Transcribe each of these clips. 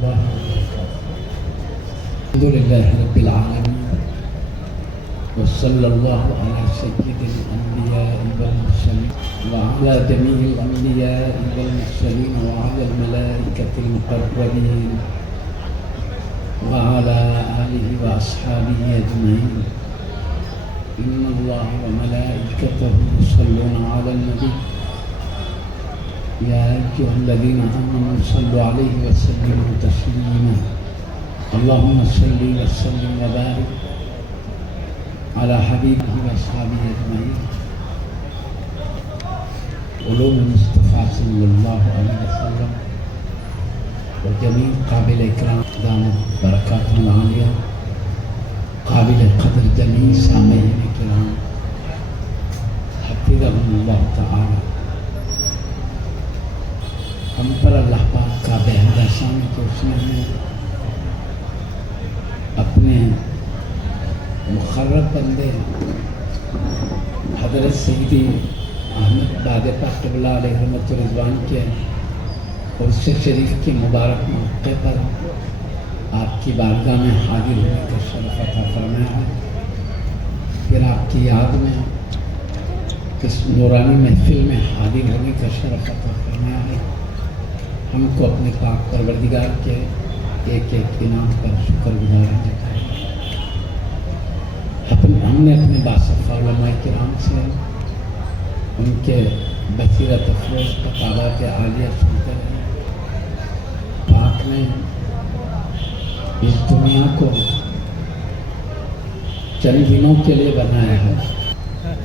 الله وبركاته. الحمد لله رب العالمين وصلى الله على سيد الأنبياء والمرسلين وعلى جميع الأنبياء والمرسلين وعلى الملائكة المقربين وعلى آله وأصحابه أجمعين. إن الله وملائكته يصلون على النبي يا أيها الذين آمنوا صلوا عليه وسلموا تسليما. اللهم صل وسلم وبارك على حبيبه وأصحابه أجمعين. علوم المصطفى صلى الله عليه وسلم وجميع قابل اکرام دامت برکاتهم العالیہ قابل قدر جمیع سامعین کرام حفظهم اللہ تعالی. ہم پر اللہ پاک کا بہت احسان ہے کہ اس نے ہمیں اپنے مقرب بندے حضرت سیدی احمد باد پاک قبلہ علیہ رحمت و رضوان کے عرس شریف کے مبارک موقع پر آپ کی بارگاہ میں حاضر ہونے کا شرف عطا فرمایا ہے. پھر آپ کی یاد میں اس نورانی محفل میں حاضر ہونے کا شرف عطا فرمایا ہے. ہم کو اپنے پاک پروردگار کے ایک ایک انعام پر شکر گزار ہونا چاہیے. ہم نے اپنے باصفہ علماء کرام سے ان کے بصیرت افروز خطابات عالیہ سنتے رہے. پاک نے اس دنیا کو چند دنوں کے لیے بنایا ہے.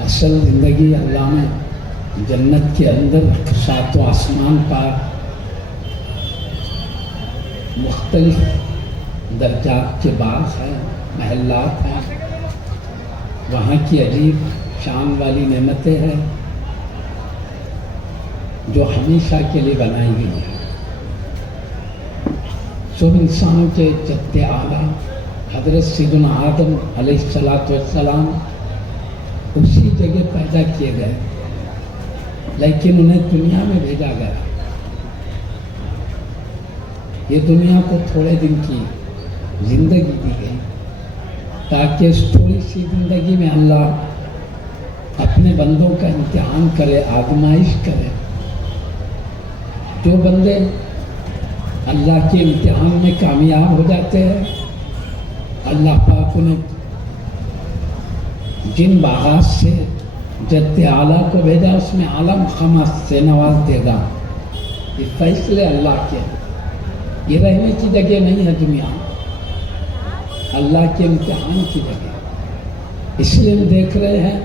اصل زندگی اللہ نے جنت کے اندر ساتوں آسمان پر مختلف درجات کے باغ ہیں، محلات ہیں، وہاں کی عجیب شان والی نعمتیں ہیں جو ہمیشہ کے لیے بنائی گئی ہیں. سب انسانوں کے جد اعلیٰ حضرت سیدنا آدم علیہ السلام اسی جگہ پیدا کیے گئے، لیکن انہیں دنیا میں بھیجا گیا. یہ دنیا کو تھوڑے دن کی زندگی دی گئی تاکہ اس تھوڑی سی زندگی میں اللہ اپنے بندوں کا امتحان کرے، آزمائش کرے. جو بندے اللہ کے امتحان میں کامیاب ہو جاتے ہیں اللہ پاک انہیں جن باغات سے جد اعلیٰ کو بھیجا اس میں اعلیٰ مقامات سے نواز دے گا. یہ فیصلے اللہ کے، یہ رہنے کی جگہ نہیں ہے دنیا، اللہ کے امتحان کی جگہ. اس لیے ہم دیکھ رہے ہیں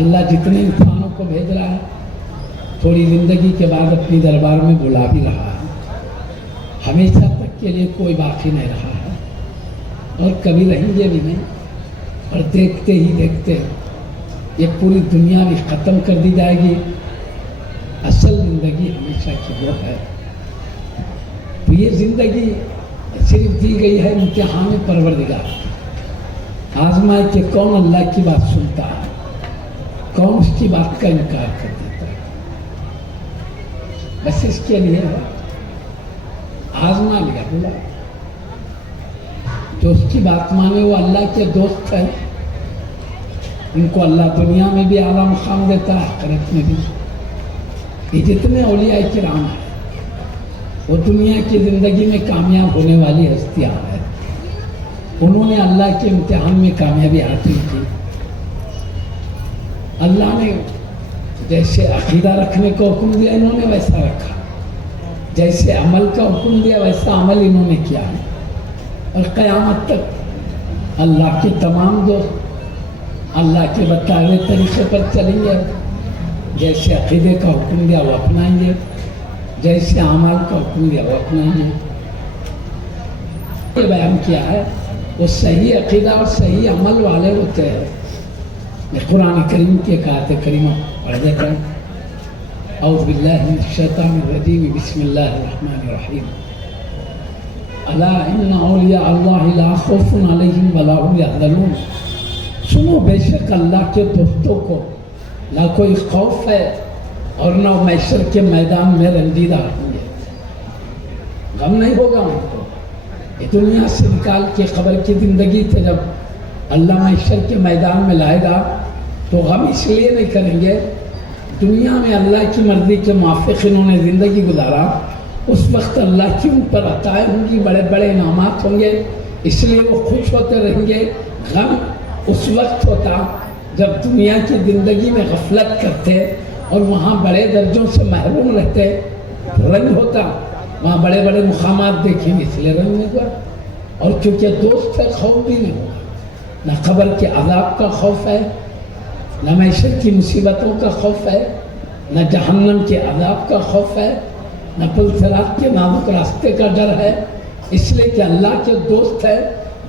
اللہ جتنے انسانوں کو بھیج رہا ہے تھوڑی زندگی کے بعد اپنی دربار میں بلا بھی رہا ہے. ہمیشہ تک کے لیے کوئی باقی نہیں رہا ہے اور کبھی رہیں گے بھی نہیں. اور دیکھتے ہی دیکھتے یہ پوری دنیا بھی ختم کر دی جائے گی. اصل زندگی ہمیشہ کی وہ ہے. تو یہ زندگی صرف دی گئی ہے امتحان پروردگار، آزمائے کہ کون اللہ کی بات سنتا ہے، کون اس کی بات کا انکار کر دیتا ہے. بس اس کے لیے آزما لیا. بولا جو اس کی بات مانے وہ اللہ کے دوست ہے، ان کو اللہ دنیا میں بھی اعلیٰ مقام دیتا ہے، آخرت میں بھی. یہ جتنے اولیاء کرام ہیں وہ دنیا کی زندگی میں کامیاب ہونے والی ہستیاں ہیں. انہوں نے اللہ کے امتحان میں کامیابی حاصل کی. اللہ نے جیسے عقیدہ رکھنے کا حکم دیا انہوں نے ویسا رکھا، جیسے عمل کا حکم دیا ویسا عمل انہوں نے کیا. اور قیامت تک اللہ کے تمام دوست اللہ کے بتائے ہوئے طریقے پر چلیں گے. جیسے عقیدے کا حکم دیا وہ اپنائیں گے، جیسے اعمال کا حکم دیا وہ اپنائیں گے. یہ بیان کیا ہے وہ صحیح عقیدہ اور صحیح عمل والے ہوتے ہیں. میں قرآن کریم کے آیت کریمہ پڑھ دیتا ہوں. اعوذ باللہ من الشیطان الرجیم بسم اللہ الرحمن الرحیم. الا ان اولیاء اللہ لا خوف علیہم ولا هم یحزنون. سنو بے شک اللہ کے دوستوں کو نہ کوئی خوف ہے اور نہ محشر کے میدان میں رنجیدہ ہوں گے. غم نہیں ہوگا ان کو. یہ دنیا سے نکال کے قبر کی زندگی سے جب اللہ محشر کے میدان میں لائے گا تو غم اس لیے نہیں کریں گے دنیا میں اللہ کی مرضی کے موافق انہوں نے زندگی گزارا، اس وقت اللہ کی ان پر عطائیں ہوں گی، بڑے بڑے انعامات ہوں گے، اس لیے وہ خوش ہوتے رہیں گے۔ غم اس وقت ہوتا جب دنیا کی زندگی میں غفلت کرتے اور وہاں بڑے درجوں سے محروم رہتے، رنج ہوتا، وہاں بڑے بڑے مقامات دیکھیں گے اس لیے رنج نہیں ہوا، اور چونکہ دوست ہے خوف بھی نہیں ہوگا، نہ قبر کے عذاب کا خوف ہے، نہ معیشت کی مصیبتوں کا خوف ہے، نہ جہنم کے عذاب کا خوف ہے، نہ پل صراط کے نازک راستے کا ڈر ہے، اس لیے کہ اللہ کے دوست ہے،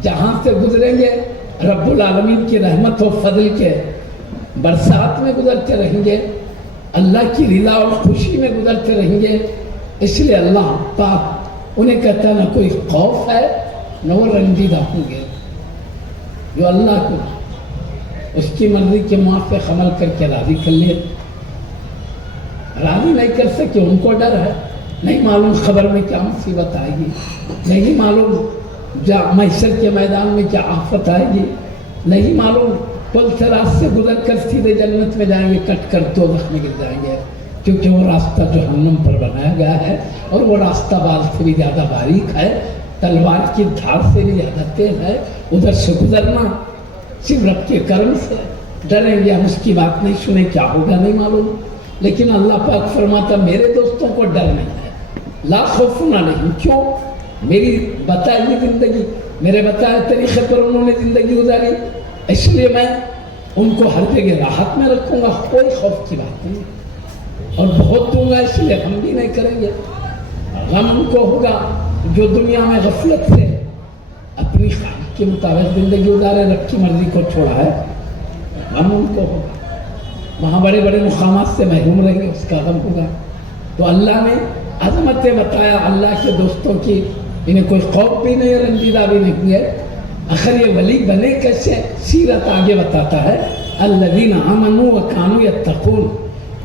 جہاں سے گزریں گے رب العالمین کی رحمت و فضل کے برسات میں گزرتے رہیں گے، اللہ کی رضا اور خوشی میں گزرتے رہیں گے، اس لیے اللہ پاک انہیں کہتا ہے نہ کوئی خوف ہے نہ وہ رنجیدہ ہوں گے، جو اللہ کو اس کی مرضی کے موافق عمل کر کے راضی کر لیے، راضی نہیں کر سکے ان کو ڈر ہے، نہیں معلوم خبر میں کیا مصیبت آئے گی، نہیں معلوم محشر کے میدان میں کیا آفت آئے گی، نہیں معلوم پل صراط سے گزر کر سیدھے جنت میں جائیں گے کٹ کر دوزخ میں گر جائیں گے، کیونکہ وہ راستہ جہنم پر بنایا گیا ہے اور وہ راستہ بال سے بھی زیادہ باریک ہے، تلوار کی دھار سے بھی زیادہ تیز ہے، ادھر سے گزرنا صرف رب کے کرم سے، ڈریں گے ہم اس کی بات نہیں سنیں کیا ہوگا نہیں معلوم، لیکن اللہ پاک فرماتا میرے دوستوں کو ڈر نہیں ہے، لا خوف علیہم، کیوں؟ میری بتائی ہوئی زندگی، میرے بتائے طریقے پر انہوں نے زندگی گزاری، اس لیے میں ان کو ہر جگہ راحت میں رکھوں گا، کوئی خوف کی بات نہیں، اور بہت دوں گا اس لیے ہم بھی نہیں کریں گے، غم ان کو ہوگا جو دنیا میں غفلت سے اپنی خواہش کے مطابق زندگی گزارے، رب کی مرضی کو چھوڑا ہے، غم ان کو ہوگا، وہاں بڑے بڑے مقامات سے محروم رہیں گے، اس کا غم ہوگا۔ تو اللہ نے عظمتیں بتایا اللہ کے دوستوں کی، انہیں کوئی خوف بھی نہیں، رنجیدہ بھی نہیں ہے۔ آخر یہ ولی بنے کیسے؟ سیرت آگے بتاتا ہے، الذین آمنوا وکانوا یتقون،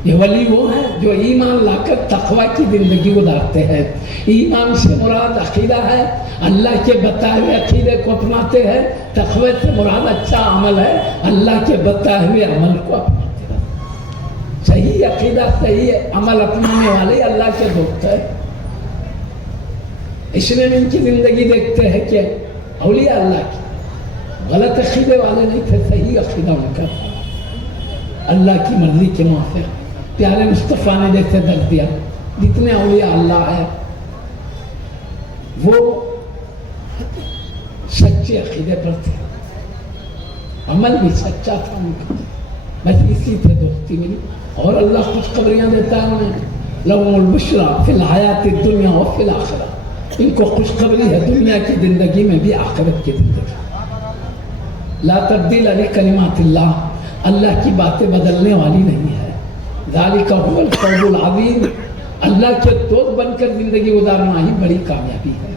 یہ ولی وہ ہیں جو ایمان لا کر تقوی کی زندگی گزارتے ہیں۔ ایمان سے مراد عقیدہ ہے، اللہ کے بتائے ہوئے عقیدے کو اپناتے ہیں، تقوی سے مراد اچھا عمل ہے، اللہ کے بتائے ہوئے عمل کو اپناتے ہیں۔ صحیح عقیدہ صحیح عمل اپنانے والے اللہ کے دوست ہیں، اس لیے ان کی زندگی دیکھتے ہیں کہ اولیاء اللہ کی غلط عقیدے والے نہیں تھے، صحیح عقیدہ ان کا تھا، اللہ کی مرضی کے موافق۔ پیارے مصطفیٰ نے جیسے درس دیا، جتنے اولیاء اللہ ہیں وہ سچے عقیدے پر تھے، عمل بھی سچا تھا ان کا، بس اسی سے دوستی ملی، اور اللہ خوشخبریاں دیتا ہے انہیں، لہم البشریٰ فی الحیات الدنیا و فی الآخرہ، ان کو خوشخبری ہے دنیا کی زندگی میں بھی آخرت کی زندگی۔ لا تبدیل لکلمات اللہ، اللہ کی باتیں بدلنے والی نہیں ہے۔ ذالک هو الفوز العظیم، اللہ کے دوست بن کر زندگی گزارنا ہی بڑی کامیابی ہے،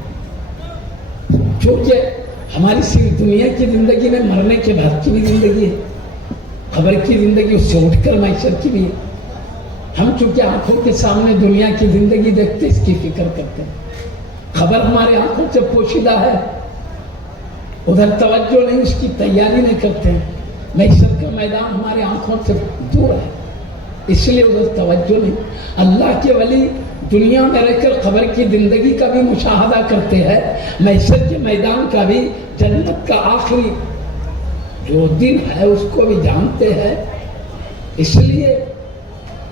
کیونکہ ہماری صرف دنیا کی زندگی میں مرنے کے بعد کی بھی زندگی ہے، قبر کی زندگی اس سے اٹھ کر معیشت کی بھی ہے۔ ہم چونکہ آنکھوں کے سامنے دنیا کی زندگی دیکھتے اس کی فکر کرتے ہیں، خبر ہمارے آنکھوں سے پوشیدہ ہے، ادھر توجہ نہیں، اس کی تیاری نہیں کرتے ہیں، معیشت کا میدان ہمارے آنکھوں سے دور ہے، اس لیے ادھر توجہ نہیں۔ اللہ کے ولی دنیا میں رہ کر قبر کی زندگی کا بھی مشاہدہ کرتے ہیں، معیشت کے میدان کا بھی، جنت کا آخری جو دن ہے اس کو بھی جانتے ہیں، اس لیے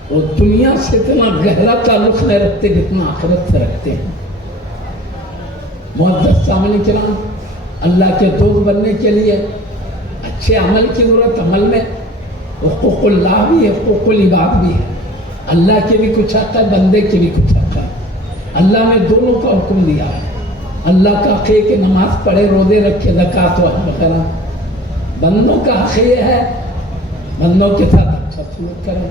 وہ دنیا سے اتنا گہرا تعلق نہیں رکھتے جتنا آخرت سے رکھتے ہیں۔ معزز سامعین کرام، اللہ کے دوست بننے کے لیے اچھے عمل کی ضرورت، عمل میں حقوق اللہ بھی ہے، حقوق العباد بھی ہے، اللہ کے بھی کچھ آتا ہے، بندے کے بھی کچھ آتا ہے۔ اللہ نے دونوں کا حکم دیا ہے، اللہ کا حق ہے کہ نماز پڑھے، روزے رکھے، زکوٰۃ وغیرہ، بندوں کا حق یہ ہے بندوں کے ساتھ اچھا سلوک کریں،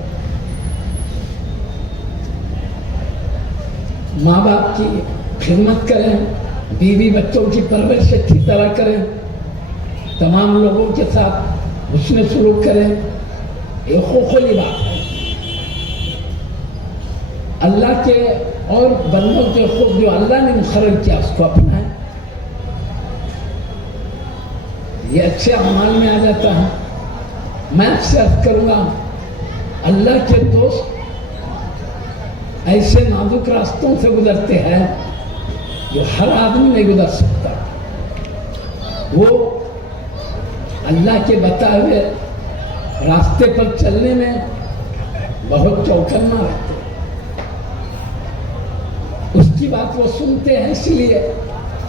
ماں باپ کی خدمت کریں، بیوی بچوں کی پرورش اچھی طرح کریں، تمام لوگوں کے ساتھ حسن سلوک کریں، یہ حقوق العباد ہے۔ اللہ کے اور بندوں کے حقوق جو اللہ نے مقرر کیا اس کو اپنائیں، یہ اچھے اعمال میں آ جاتا ہے. میں آپ سے عرض کروں گا اللہ کے دوست ایسے نازک راستوں سے گزرتے ہیں جو ہر آدمی نہیں گزر سکتا. وہ اللہ کے بتائے ہوئے راستے پر چلنے میں بہت چوکنا رہتے ہیں. اس کی بات وہ سنتے ہیں، اس لیے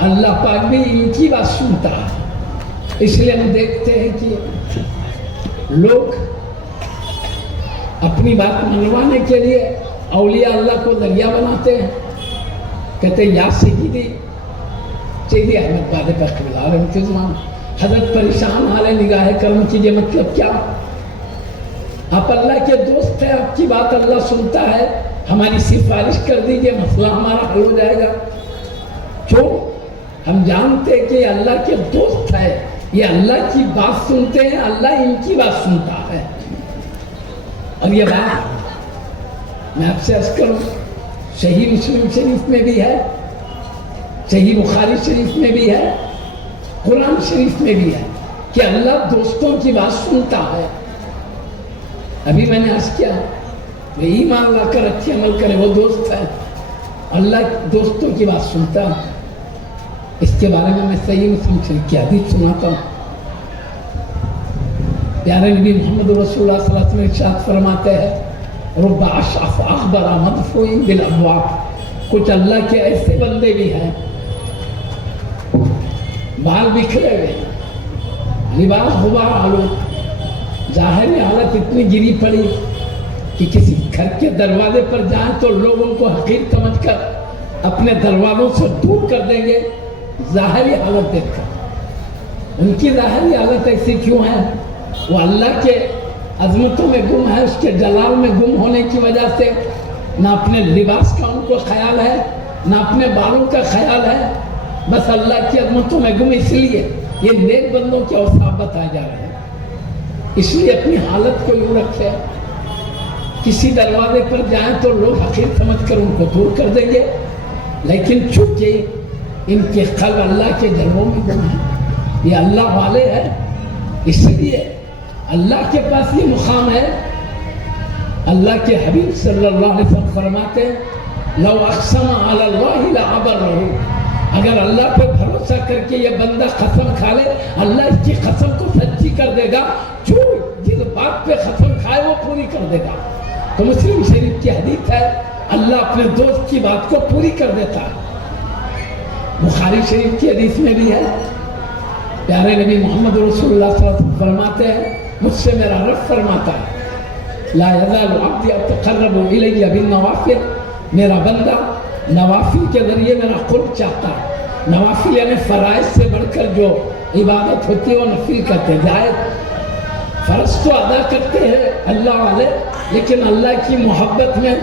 اللہ پاک بھی ان کی بات سنتا ہے. اس لیے ہم دیکھتے ہیں کہ لوگ اپنی بات منوانے کے لیے اولیاء اللہ کو ذریعہ بناتے ہیں. کہتے ہیں یا سیدی احمد بادِ پر قبلہ انتظام حضرت پریشان حال نگاہ کرم کیجیے. مطلب کیا؟ آپ اللہ کے دوست ہیں، آپ کی بات اللہ سنتا ہے، ہماری سفارش کر دیجئے، مسئلہ ہمارا حل ہو جائے گا. کیوں؟ ہم جانتے ہیں کہ اللہ کے دوست ہے، یہ اللہ کی بات سنتے ہیں، اللہ ان کی بات سنتا ہے. اور یہ بات میں آپ سے عرض کروں، صحیح مسلم شریف میں بھی ہے، صحیح بخاری شریف میں بھی ہے، قرآن شریف میں بھی ہے کہ اللہ دوستوں کی بات سنتا ہے. ابھی میں نے عرض کیا وہ ایمان لا کر اچھے عمل کرے وہ دوست ہے، اللہ دوستوں کی بات سنتا ہے. اس کے بارے میں صحیح مسلم شریف کی حدیث سناتا ہوں. پیارے نبی محمد رسول اللہ صلی اللہ علیہ وسلم ارشاد فرماتے ہیں رب اشعث اغبر مدفوع بالابواب. کچھ اللہ کے ایسے بندے بھی ہیں بال بکھرے ہوئے، لباس غبار آلود، ظاہری حالت اتنی گری پڑی کہ کسی گھر کے دروازے پر جائیں تو لوگ ان کو حقیر سمجھ کر اپنے دروازوں سے دور کر دیں گے. ظاہری حالت دیکھ کر ان کی ظاہری حالت ایسی کیوں ہے؟ وہ اللہ کے عظمتوں میں گم ہے، اس کے جلال میں گم ہونے کی وجہ سے نہ اپنے لباس کا ان کو خیال ہے، نہ اپنے بالوں کا خیال ہے، بس اللہ کی عظمتوں میں گم. اس لیے یہ نیک بندوں کے اوصاف بتائے جا رہے ہیں. اس لیے اپنی حالت کو یوں رکھے، کسی دروازے پر جائیں تو لوگ حقیر سمجھ کر ان کو دور کر دیں گے، لیکن چونکہ ان کے قلب اللہ کے جلووں میں گم ہے، یہ اللہ والے ہیں، اس لیے اللہ کے پاس یہ مقام ہے. اللہ کے حبیب صلی اللہ علیہ وسلم فرماتے ہیں لو اقسم علی اللہ لعبرہ. اگر اللہ پہ بھروسہ کر کے یہ بندہ قسم کھا لے، اللہ اس کی قسم کو سچی کر دے گا. جو جس بات پہ قسم کھائے وہ پوری کر دے گا. تو مسلم شریف کی حدیث ہے اللہ اپنے دوست کی بات کو پوری کر دیتا ہے. بخاری شریف کی حدیث میں بھی ہے، پیارے نبی محمد رسول اللہ صلی اللہ علیہ وسلم فرماتے ہیں مجھ سے میرا رب فرماتا ہے لا یزال عبدی اتقرب الی بالنوافل. میرا بندہ نوافل کے ذریعے میرا قرب چاہتا ہے. نوافل یعنی فرائض سے بڑھ کر جو عبادت ہوتی ہے وہ نفل کہتے ہیں. جائز فرض تو ادا کرتے ہیں اللہ والے، لیکن اللہ کی محبت میں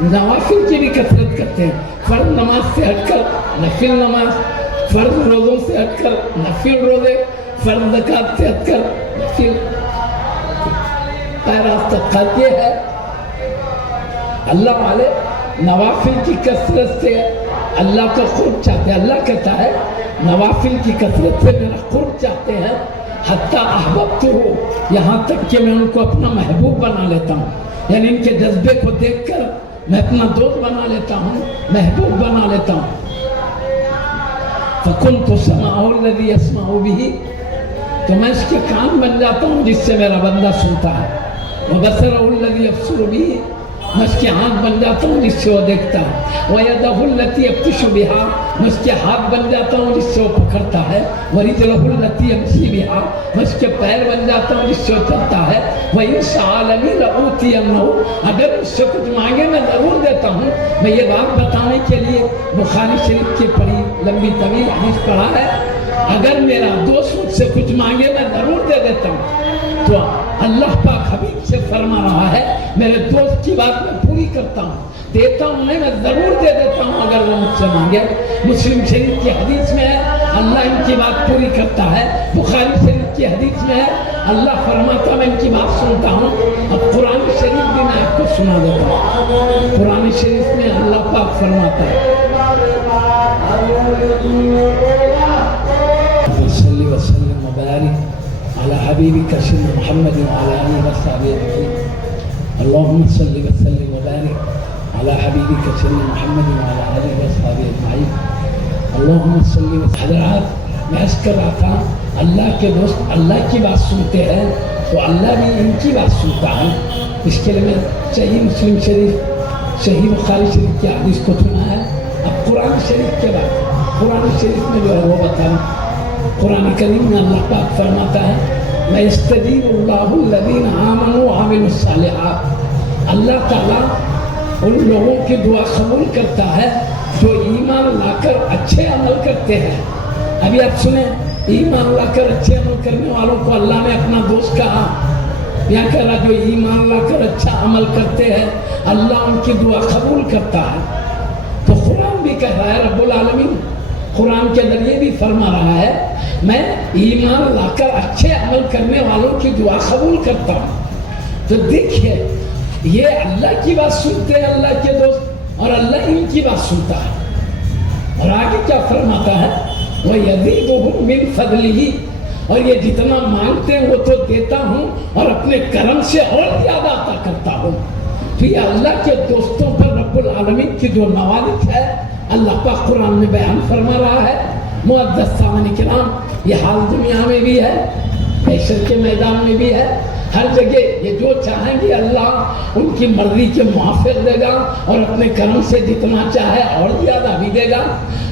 نوافل کی بھی کثرت کرتے ہیں. فرض نماز سے ہٹ کر نفل نماز، فرض روزوں سے ہٹ کر نفل روزے، فرض زکات سے ہٹ کر نفل. راستہ یہ ہے اللہ والے نوافل کی کثرت سے اللہ کا قرب چاہتے ہیں. اللہ کہتا ہے نوافل کی کثرت سے میرا قرب چاہتے ہیں. حتیٰ احببتہ، یہاں تک کہ میں ان کو اپنا محبوب بنا لیتا ہوں، یعنی ان کے جذبے کو دیکھ کر میں اپنا دوست بنا لیتا ہوں، محبوب بنا لیتا ہوں. فَكُنْتُ سَمْعَهُ الَّذِي يَسْمَعُ بِهِ، تو میں اس کے کان بن جاتا ہوں جس سے میرا بندہ سنتا ہے. وَبَصَرَهُ الَّذِي يَبْصُرُ بِهِ، میں اس کے آنکھ بن جاتا ہوں جس سے وہ دیکھتا ہے. وَيَدَهُ الَّتِي يَبْطِشُ بِهَا، میں اس کے ہاتھ بن جاتا ہوں جس سے وہ پکڑتا ہے. وَرِجْلَهُ الَّتِي يَمْشِي بِهَا، میں اس کے پیر بن جاتا ہوں جس سے وہ چلتا ہے. وَإِنْ سَأَلَنِي لَأُوتِيَنَّهُ، اگر مجھ سے کچھ مانگے میں ضرور دیتا ہوں. میں یہ بات بتانے کے لیے بخاری شریف کی پڑھی لمبی طویل حدیث پڑھا ہے، اگر میرا دوست مجھ سے کچھ مانگے میں ضرور دے دیتا ہوں. تو اللہ پاک حبیب سے فرما رہا ہے میرے دوست کی بات میں پوری کرتا ہوں، دیتا ہوں نہیں، میں ضرور دے دیتا ہوں اگر وہ مجھ سے مانگے. مسلم شریف کی حدیث میں ہے اللہ ان کی بات پوری کرتا ہے. بخاری شریف کی حدیث میں ہے اللہ فرماتا میں ان کی بات سنتا ہوں. اب قرآن شریف بھی میں آپ کو سنا دیتا ہوں. قرآن شریف میں اللہ پاک فرماتا ہے وسلم وبارک على حبيبك سيدنا محمد وعلى آله وصحبه أجمعين اللهم صل وسلم وبارك على حبيبك سيدنا محمد وعلى آله وصحبه أجمعين اللهم صل وسلم. حضرات میں عرض کر رہا تھا اللہ کے دوست اللہ کی بات سنتے ہیں تو اللہ بھی ان کی بات سنتا ہے. اس کے لیے میں صحیح مسلم شریف صحیح بخاری شریف کی حدیث کو سنا ہے. اب قرآن شریف کے بعد قرآن شریف میں جو ہے وہ بتانا. قرآن کریم میں اللہ پاک فرماتا ہے وَيَسْتَجِيبُ اللَّهُ الَّذِينَ آمَنُوا وَعَمِلُوا الصَّالِحَاتِ. اللہ تعالیٰ ان لوگوں کی دعا قبول کرتا ہے جو ایمان لا کر اچھے عمل کرتے ہیں. ابھی آپ سنیں ایمان لا کر اچھے عمل کرنے والوں کو اللہ نے اپنا دوست کہا. یا کہہ رہا جو ایمان لا کر اچھا عمل کرتے ہیں اللہ ان کی دعا قبول کرتا ہے. تو قرآن بھی کہہ رہا ہے رب العالمین قرآن کے ذریعے بھی فرما رہا ہے میں ایمان لا کر اچھے عمل کرنے والوں کی دعا قبول کرتا ہوں. تو دیکھیے یہ اللہ کی بات سنتے ہیں اللہ کے دوست اور اللہ ان کی بات سنتا ہے. اور آگے کیا فرماتا ہے وَيَزِيدُهُم مِّن فَضْلِهِ. اور یہ جتنا مانگتے ہیں وہ تو دیتا ہوں اور اپنے کرم سے اور زیادہ عطا کرتا ہوں. تو یہ اللہ کے دوستوں پر رب العالمین کی جو نوازش ہے اللہ پاک قرآن میں بیان فرما رہا ہے. معزز سامعین کرام یہ حال دنیا میں بھی ہے حشر کے میدان میں بھی ہے. ہر جگہ یہ جو چاہیں گے اللہ ان کی مرضی کے موافق دے گا اور اپنے کرم سے جتنا چاہے اور زیادہ بھی دے گا.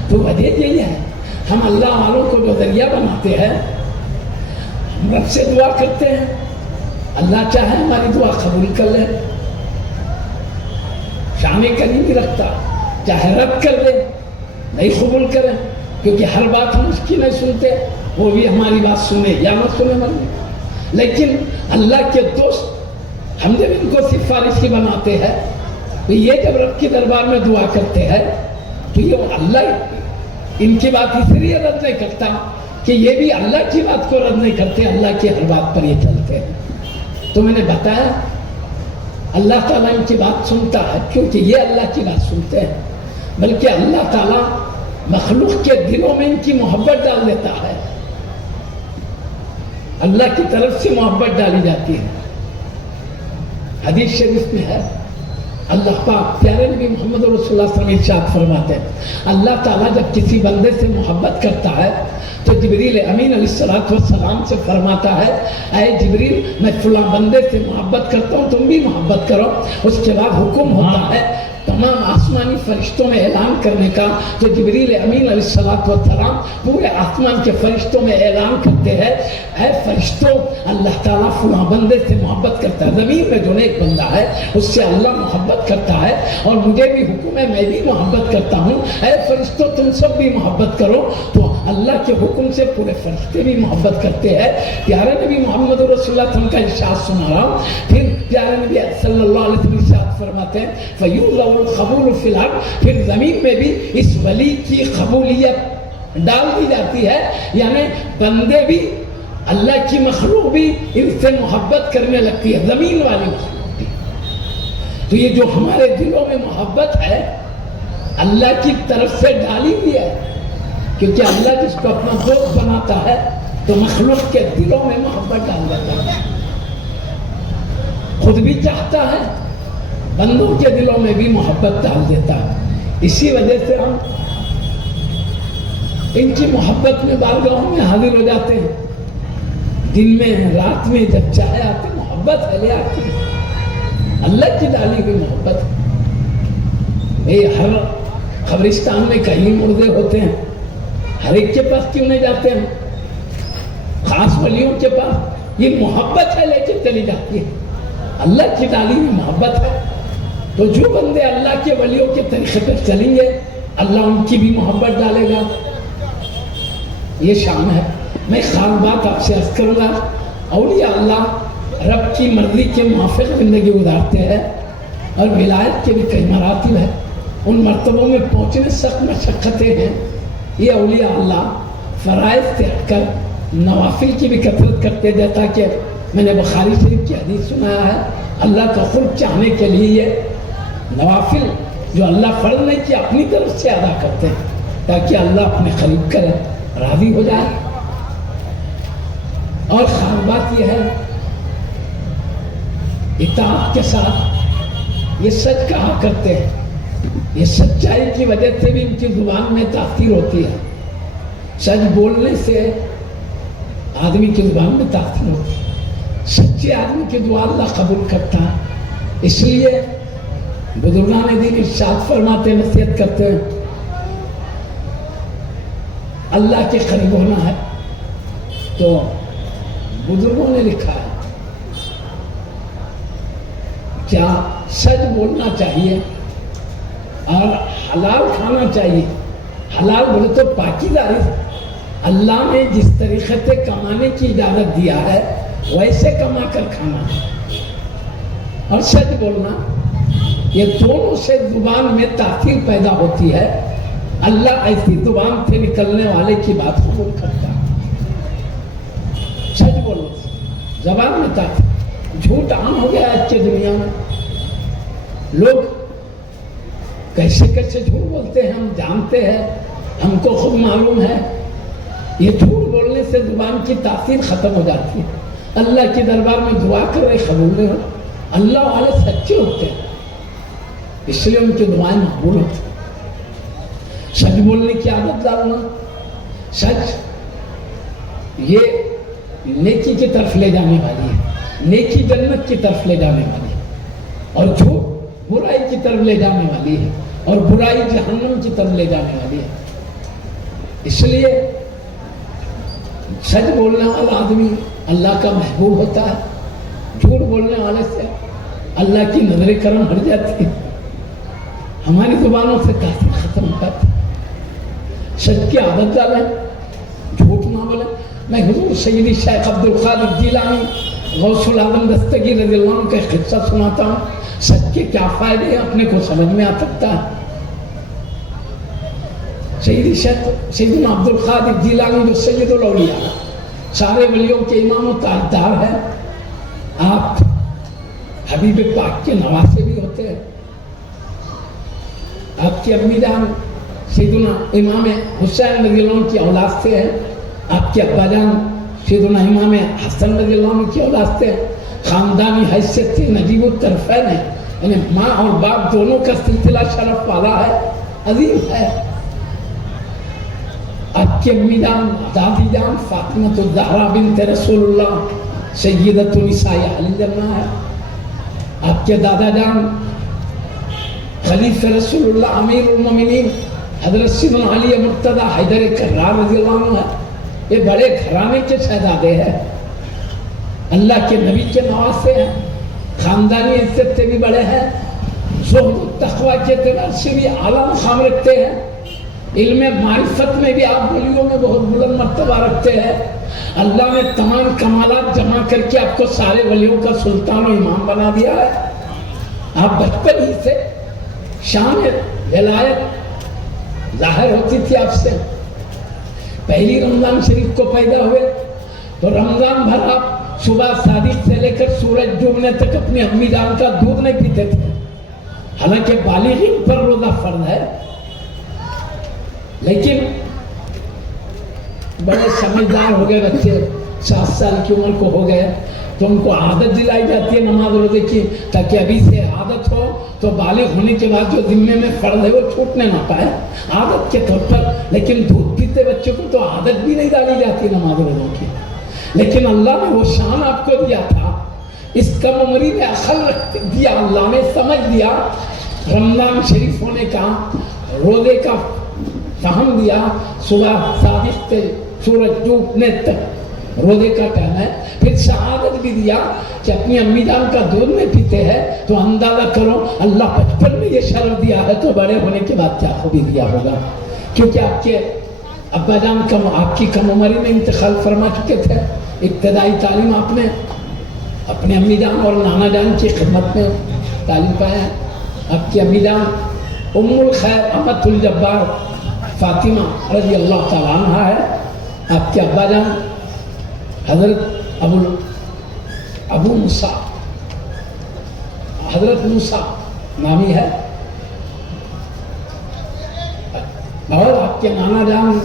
تو وجہ یہی ہے ہم اللہ والوں کو جو ذریعہ بناتے ہیں ہم رب سے دعا کرتے ہیں اللہ چاہے ہماری دعا قبول کر لے. شان کریمی رکھتا چاہے رد کر دے نہیں قبول کرے کیونکہ ہر بات ہم اس کی نہیں سنتے وہ بھی ہماری بات سنے یا نہ سنے مرضی. لیکن اللہ کے دوست ہم جب ان کو سفارشی بناتے ہیں تو یہ جب رب کے دربار میں دعا کرتے ہیں تو یہ اللہ ان کی بات اس لیے رد نہیں کرتا کہ یہ بھی اللہ کی بات کو رد نہیں کرتے اللہ کی ہر بات پر یہ چلتے ہیں. تو میں نے بتایا اللہ تعالیٰ ان کی بات سنتا ہے کیونکہ یہ اللہ کی بات سنتے ہیں بلکہ اللہ تعالیٰ مخلوق کے دلوں میں ان کی محبت ڈال دیتا ہے. اللہ کی طرف سے محبت ڈالی جاتی ہے. حدیث شریف میں ہے اللہ پاک پیارے نبی محمد رسول اللہ صلی اللہ علیہ وسلم ارشاد فرماتے ہیں اللہ تعالیٰ جب کسی بندے سے محبت کرتا ہے تو جبریل امین علیہ السلام سے فرماتا ہے اے جبریل میں فلاں بندے سے محبت کرتا ہوں تم بھی محبت کرو. اس کے بعد حکم ہوتا ہے تمام آسمانی فرشتوں میں اعلان کرنے کا. تو جبریل امین علیہ السلام پورے آسمان کے فرشتوں میں اعلان کرتے ہیں اے فرشتوں اللہ تعالیٰ فلاں بندے سے محبت کرتا ہے. زمین میں جو ایک بندہ ہے اس سے اللہ محبت کرتا ہے اور مجھے بھی حکم ہے میں بھی محبت کرتا ہوں. اے فرشتوں تم سب بھی محبت کرو. تو اللہ کے حکم سے پورے فرشتے بھی محبت کرتے ہیں. پیارے نبی محمد رسول اللہ صلی اللہ علیہ وسلم کا ارشاد سنا رہا ہوں. پھر پیارے نبی صلی اللہ علیہ وسلم ارشاد فرماتے ہیں فَيُرْضَوْ الْقَبُولُ فِي الْأَرْضِ. پھر زمین میں بھی اس ولی کی قبولیت ڈال دی جاتی ہے یعنی بندے بھی اللہ کی مخلوق بھی ان سے محبت کرنے لگتی ہے زمین والی مخلوق بھی. تو یہ جو ہمارے دلوں میں محبت ہے اللہ کی طرف سے ڈالی ہوئی ہے کیونکہ اللہ جس کو اپنا دوست بناتا ہے تو مخلوق کے دلوں میں محبت ڈال دیتا ہے. خود بھی چاہتا ہے بندوں کے دلوں میں بھی محبت ڈال دیتا ہے. اسی وجہ سے ہم ان کی محبت میں بارگاہوں میں حاضر ہو جاتے ہیں دن میں رات میں جب چاہے آتے محبت ہے لے آتی ہے اللہ کی ڈالی ہوئی محبت. ہر قبرستان میں کئی مردے ہوتے ہیں ہر ایک کے پاس کیوں نہیں جاتے ہیں خاص ولیوں کے پاس یہ محبت ہے لے کے چلی جاتی ہے اللہ کی ڈالی ہوئی محبت ہے. تو جو بندے اللہ کے ولیوں کے طریقے پر چلیں گے اللہ ان کی بھی محبت ڈالے گا. یہ شان ہے. میں خاص بات آپ سے عرض کروں گا اولیاء اللہ رب کی مرضی کے موافق زندگی گزارتے ہیں اور ولایت کے بھی کئی مراتب ہیں. ان مرتبوں میں پہنچنے سخت مشقتیں ہیں. یہ اولیاء اللہ فرائض سے ہٹ کر نوافل کی بھی کثرت کرتے جیسا کہ میں نے بخاری شریف کی حدیث سنایا ہے اللہ کا قرب چاہنے کے لیے یہ نوافل جو اللہ فرض نہیں کیا اپنی طرف سے ادا کرتے ہیں تاکہ اللہ اپنے قریب کرے راضی ہو جائے. اور خاص بات یہ ہے اطاعت کے ساتھ یہ سچ کہا کرتے ہیں. یہ سچائی کی وجہ سے بھی ان کی زبان میں تاثیر ہوتی ہے. سچ بولنے سے آدمی کی زبان میں تاثیر ہوتی ہے. سچے آدمی کی دعا اللہ قبول کرتا ہے. اس لیے بزرگان دین ارشاد فرماتے نصیحت کرتے ہیں اللہ کے قریب ہونا ہے تو بزرگوں نے لکھا ہے کیا سچ بولنا چاہیے اور حلال کھانا چاہیے. حلال بولے تو پاکیزہ رزق. اللہ نے جس طریقے سے کمانے کی اجازت دیا ہے ویسے کما کر کھانا ہے. اور سچ بولنا یہ دونوں سے زبان میں تاثیر پیدا ہوتی ہے. اللہ ایسی زبان سے نکلنے والے کی بات قبول کرتا ہے. سچ بولو زبان میں تاثیر. جھوٹ عام ہو گیا آج کی دنیا میں. لوگ کیسے کیسے جھوٹ بولتے ہیں ہم جانتے ہیں, ہم کو خود معلوم ہے. یہ جھوٹ بولنے سے زبان کی تاثیر ختم ہو جاتی ہے. اللہ کے دربار میں دعا کر رہے قبول نہیں ہو. اللہ والے سچے ہوتے ہیں اس لیے ان کی دعائیں مقبول ہوتی ہیں. سچ بولنے کی عادت ڈالنا, سچ یہ نیکی کی طرف لے جانے والی ہے. نیکی جنت کی طرف لے جانے والی ہے اور جھوٹ برائی کی طرف لے جانے والی ہے اور برائی جہنم کی طرف لے جانے والی ہے. اس لیے سچ بولنے والا آدمی اللہ کا محبوب ہوتا ہے. جھوٹ بولنے والے سے اللہ کی نظر کرم ہٹ جاتی ہے. ہماری زبانوں سے تاثیر ختم ہو جاتی ہے. سچ کی عادت ڈالیں, جھوٹ نہ بولیں. میں حضور سیدی شیخ عبد القادر جیلانی غوث العظم دستگیر رضی اللہ عنہ کا ایک قصہ سناتا ہوں. سچ کے کیا فائدے ہیں اپنے کو سمجھ میں آ سکتا ہے. سیدی شیخ سیدنا عبد القادر جیلانی جو سید الاولیاء سارے ولیوں کے امام و تاجدار ہیں, آپ حبیب پاک کے نواسے بھی ہوتے ہیں. آپ کی امی جان سیدنا امام حسین رضی اللہ عنہ کی اولاد سے ہیں. آپ کے ابا جان سیدنا امام حسن رضی اللہ عنہ کی اولاد سے. خاندانی حیثیت سے نجیب الطرفین ہے, یعنی ماں اور باپ دونوں کا سلسلہ شرف والا ہے, عظیم ہے. آپ کی امی جان دادی جان فاطمہ الزہرا بنت رسول اللہ سیدۃ نساء اہل جنہ ہے. آپ کے دادا جان خلیفہ رسول اللہ امیر المومنین حضرت سیدنا علی مرتضی حیدر کرار رضی اللہ عنہ ہے. یہ بڑے گھرانے کے شہزادے ہیں, اللہ کے نبی کے نواسے ہیں, خاندانی حیثیت سے بھی بڑے ہیں, زہد و تقوی کے اعتبار سے بھی اعلیٰ مقام رکھتے ہیں, علم معرفت میں بھی آپ ولیوں میں بہت بلند مرتبہ رکھتے ہیں. اللہ نے تمام کمالات جمع کر کے آپ کو سارے ولیوں کا سلطان و امام بنا دیا ہے. آپ بچپن ہی سے شان ولایت ظاہر ہوتی تھی آپ سے. پہلی رمضان شریف کو پیدا ہوئے تو رمضان بھر آپ صبح صادق سے لے کر سورج ڈوبنے تک اپنی امی جان کا دودھ نہیں پیتے تھے. حالانکہ بالغین پر روزہ فرض ہے, لیکن بڑے سمجھدار ہو گئے بچے, 7 سال کی عمر کو ہو گئے تو ان کو عادت دلائی جاتی ہے نماز روزے کی, تاکہ ابھی سے عادت ہو تو بالغ ہونے کے بعد جو ذمے میں فرض ہے وہ چھوٹنے نہ پائے عادت کے طور پر. لیکن دودھ پیتے بچوں کو تو عادت بھی نہیں ڈالی جاتی نماز روزوں کی. لیکن اللہ نے وہ شان آپ کو دیا تھا, اس کم عمری میں عقل رکھ دیا, اللہ نے سمجھ دیا, رمضان شریف ہونے کا روزے کا فہم دیا. صبح صادق سے سورج ڈوبنے تک روزے کا ٹائم ہے. پھر شہادت بھی دیا کہ اپنی امی جان کا دودھ میں پیتے ہیں, تو اندازہ کرو اللہ بچپن میں یہ شرف دیا ہے تو بڑے ہونے کے بعد کیا خوبی دیا ہوگا. کیونکہ آپ کے ابا جان آپ کی کم عمری میں انتقال فرما چکے تھے. ابتدائی تعلیم آپ نے اپنے امی جان اور نانا جان کی خدمت میں تعلیم پایا ہے. آپ کی امی جان ام الخیر امت الجبار فاطمہ رضی اللہ تعالیٰ عنہ ہے. آپ کے ابا جان حضرت ابو موسیٰ حضرت موسیٰ نامی ہے, اور آپ کے نانا جان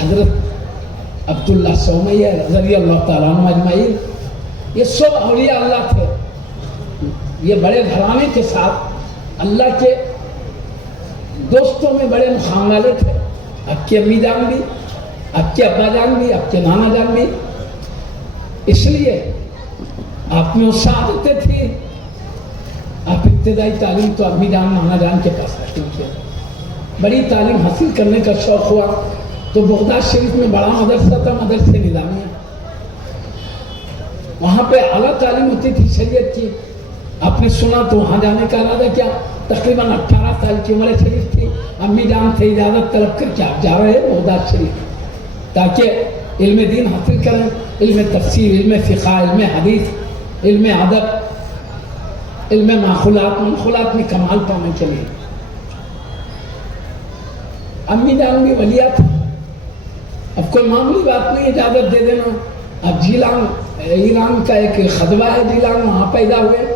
حضرت عبداللہ سومیہ رضی اللہ تعالیٰ عنہ اجمعین، یہ سب اولیاء اللہ تھے. یہ بڑے گھرانے کے ساتھ اللہ کے دوستوں میں بڑے مقام والے تھے. آپ کی امی جان بھی، آپ کے ابا جان بھی، آپ کے نانا جان بھی. اس لیے آپ میں وہ سعادتیں تھی. آپ ابتدائی تعلیم تو امی جان نانا جان کے پاس حاصل کیا. بڑی تعلیم حاصل کرنے کا شوق ہوا تو بغداد شریف میں بڑا مدرسہ تھا، مدرسے نظامیہ. وہاں پہ اعلیٰ تعلیم ہوتی تھی شریعت کی. آپ نے سنا تو وہاں جانے کا ارادہ کیا. تقریباً 18 سال کی عمر شریف تھی. امی جان سے اجازت طلب کر کے آپ جا رہے ہیں بغداد شریف تاکہ علم دین حاصل کریں، علم تفسیر، علم فقہ، علم حدیث، علم ادب، علم معقولات منقولات میں کمال پانے کے لیے. امی جان بھی ولیہ تھا. اب کوئی معمولی بات نہیں اجازت دے دینا. اب جیلان ایران کا ایک خدوہ ہے جیلان، وہاں پیدا ہوئے.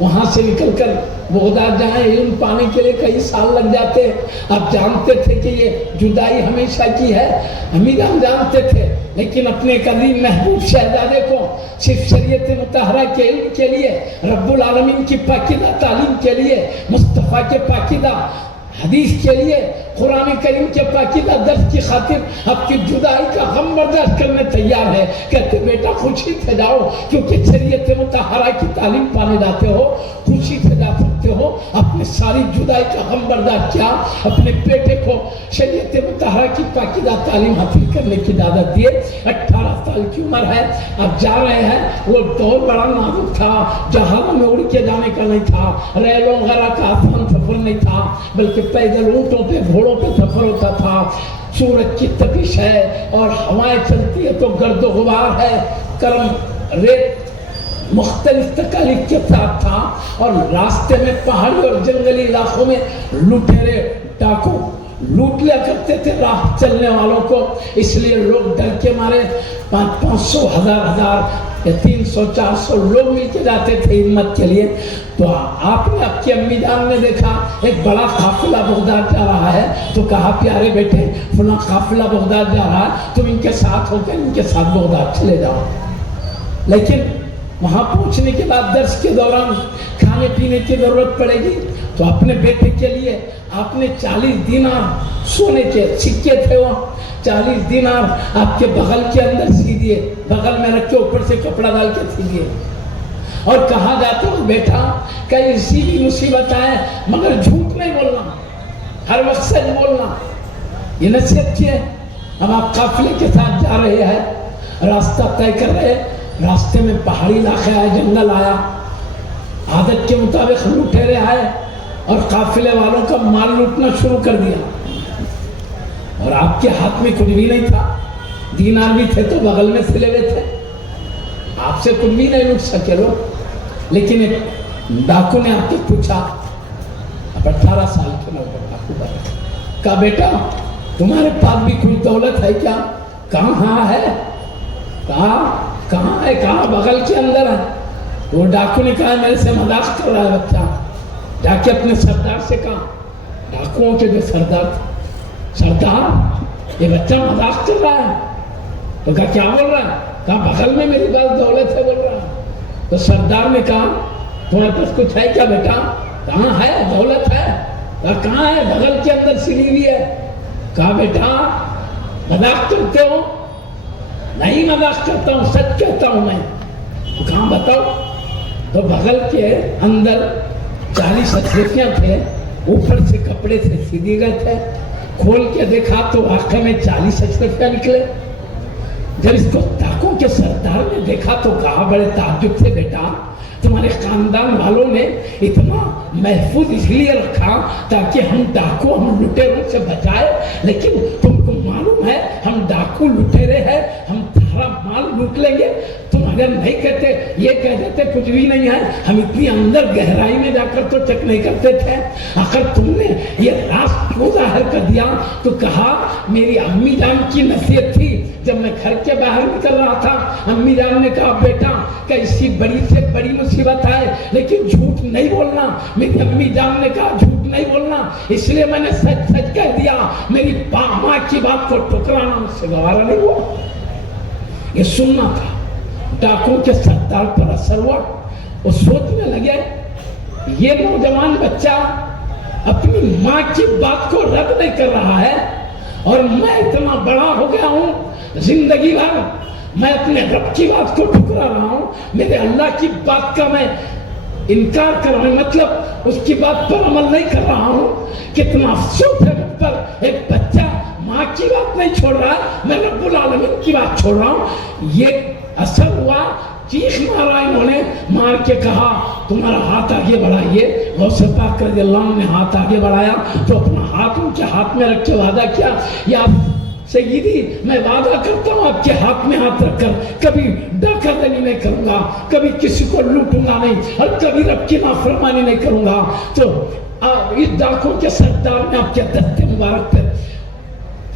وہاں سے نکل کر بغداد جائیں علم پانے کے لیے کئی سال لگ جاتے. آپ جانتے تھے کہ یہ جدائی ہمیشہ کی ہے. امی جان جانتے تھے، لیکن اپنے قدیم محبوب شہزادے کو صرف شریعت مطہرہ کے علم کے لیے، رب العالمین کی پاکیزہ تعلیم کے لیے، مصطفیٰ کے پاکیزہ حدیث کے لیے، قرآن کریم کے پاکیزہ درس کی خاطر آپ کی جدائی کا غم برداشت کرنے تیار ہے. کہتے بیٹا خوشی سے جاؤ، کیونکہ شریعت مطہرہ کی تعلیم پانے جاتے ہو، خوشی سے جا سکتے ہو. اپنے ساری جدائی کا غم برداشت کیا، اپنے بیٹے کو شریعت مطہرہ کی پاکیزہ تعلیم حاصل کرنے کی اجازت دیے. 18 سال کی عمر ہے، اب جا رہے ہیں. وہ دور بڑا نازک تھا، جہازوں میں اڑ کے جانے کا نہیں تھا، ریلوں وغیرہ کا آسان سفر نہیں تھا، بلکہ پیدل اونٹوں پہ گھوڑوں پہ سفر ہوتا تھا. سورج کی تپش ہے اور ہوائیں چلتی ہے تو گرد و غبار ہے، کرم ریت مختلف تکالیف کے ساتھ تھا. اور راستے میں پہاڑی اور جنگلی علاقوں میں لٹیرے ڈاکو لوٹ لیا کرتے تھے راہ چلنے والوں کو. اس لیے لوگ ڈر کے مارے 500 1000 یا 300 400 لوگ مل کے جاتے تھے ہمت کے لیے. تو آپ نے آپ کی امی جان نے دیکھا ایک بڑا قافلہ بغداد جا رہا ہے تو کہا پیارے بیٹے فلاں قافلہ بغداد جا رہا ہے، تم ان کے ساتھ ہو کر ان کے ساتھ بغداد چلے جاؤ. لیکن وہاں پہنچنے کے بعد درس کے دوران کھانے پینے کی ضرورت پڑے گی. تو اپنے بیٹے کے لیے آپ نے 40 دینار سونے کے سکے تھے، وہ 40 دینار آپ کے بغل کے اندر سی دیے، بغل میں رکھ کے اوپر سے کپڑا ڈال کے سی دیے. اور کہا جاتا ہے بیٹا کہیں سی بھی مصیبت آئے مگر جھوٹ نہیں بولنا، ہر وقت سچ بولنا. یہ نصیحت کی ہے. اب آپ قافلے کے ساتھ جا رہے ہیں، راستہ طے کر رہے ہیں. راستے میں پہاڑی علاقہ آیا، جنگل آیا. عادت کے مطابق لٹیرے آئے اور قافلے والوں کا مال لوٹنا شروع کر دیا. اور آپ کے ہاتھ میں کچھ بھی نہیں تھا. دینار بھی تھے تو بغل میں سلے ہوئے تھے، آپ سے کچھ بھی نہیں لوٹ سکے لوگ. لیکن ایک ڈاکو نے آپ سے پوچھا، اب 18 سال کے نوجوان ڈاکو بتا، کہا بیٹا تمہارے پاس بھی کوئی دولت ہے کیا؟ کہاں ہے؟ کہاں ہے؟ کہاں؟ بغل کے اندر ہے. وہ ڈاکو نے کہا میرے سے مذاق کر رہا ہے بچہ. جا کے اپنے سردار سے کہا، ڈاکوؤں کے جو سردار تھے، سردار یہ بچہ مذاق کر رہا ہے. تو کہا کیا بول رہا ہے؟ کہا بغل میں میری پاس دولت ہے بول رہا ہے. تو سردار نے کہا تمہارے پاس کچھ ہے کیا بیٹا؟ کہاں ہے؟ دولت ہے. کہا کہاں ہے؟ بغل کے اندر سلی ہوئی ہے. کہا بیٹا مذاق کرتے ہو؟ نہیں مذاق کرتا ہوں، سچ کہتا ہوں میں. کہاں بتاؤ؟ تو بغل کے اندر 40 اشرفیاں تھے، اوپر سے کپڑے سے سیدھے گئے تھے. کھول کے دیکھا تو واقعے میں 40 اشرفیاں نکلے. جب اس کو ڈاکو کے سردار نے دیکھا تو کہا بڑے تعجب سے بیٹا تمہارے خاندان والوں نے اتنا محفوظ اس لیے رکھا تاکہ ہم ڈاکو ہم لٹیروں سے بچائے، لیکن تم کو معلوم ہے ہم ڈاکو لٹیرے ہیں، ہم تمہارا مال لوٹ لیں گے. تم اگر نہیں کہتے یہ کہہ دیتے کچھ بھی نہیں ہے، ہم اتنی اندر گہرائی میں جا کر تو چیک نہیں کرتے تھے. آخر تم نے یہ راز کیوں ظاہر کر دیا؟ تو کہا میری امی جان کی نصیحت تھی. جب میں گھر کے باہر نکل رہا تھا امی جان نے کہا بیٹا کہ اسی بڑی سے بڑی مصیبت آئے لیکن جھوٹ نہیں بولنا. میری امی جان نے کہا جھوٹ نہیں بولنا، اس لیے میں نے سچ سچ کہہ دیا. میری ماں کی بات کو ٹکرانا مجھ سے گوارا نہیں ہوا. یہ سننا تھا. ڈاکوں کے سردار پر اثر ہوا. وہ سوچنے لگے یہ نوجوان بچہ اپنی ماں کی بات کو رد نہیں کر رہا ہے اور میں اتنا بڑا ہو گیا ہوں, زندگی بھر میں اپنے رب کی بات کو ٹھکرا رہا ہوں, میرے اللہ کی بات کا میں انکار کر رہا ہوں, مطلب اس کی بات پر عمل نہیں کر رہا ہوں. کتنا افسوس ہے مجھ پر, ایک بچہ ماں کی بات نہیں چھوڑ رہا ہے, میں رب العالمین کی بات چھوڑ رہا ہوں. یہ اثر ہوا, چیخ مارا انہوں نے, مار کے کہا تمہارا ہاتھ آگے بڑھائیے. غوث پاک رضی اللہ عنہ نے ہاتھ آگے بڑھایا تو اپنا ہاتھ ان کے ہاتھ میں رکھ کے وعدہ کیا, یا سیدی میں وعدہ کرتا ہوں آپ کے ہاتھ میں ہاتھ رکھ کر کبھی ڈاکہ دنی نہیں کروں گا, کبھی کسی کو لوٹوں گا نہیں, اور کبھی رب کی نافرمانی نہیں کروں گا. تو اس ڈاکوں کے سردار نے آپ کے دستے مبارک پر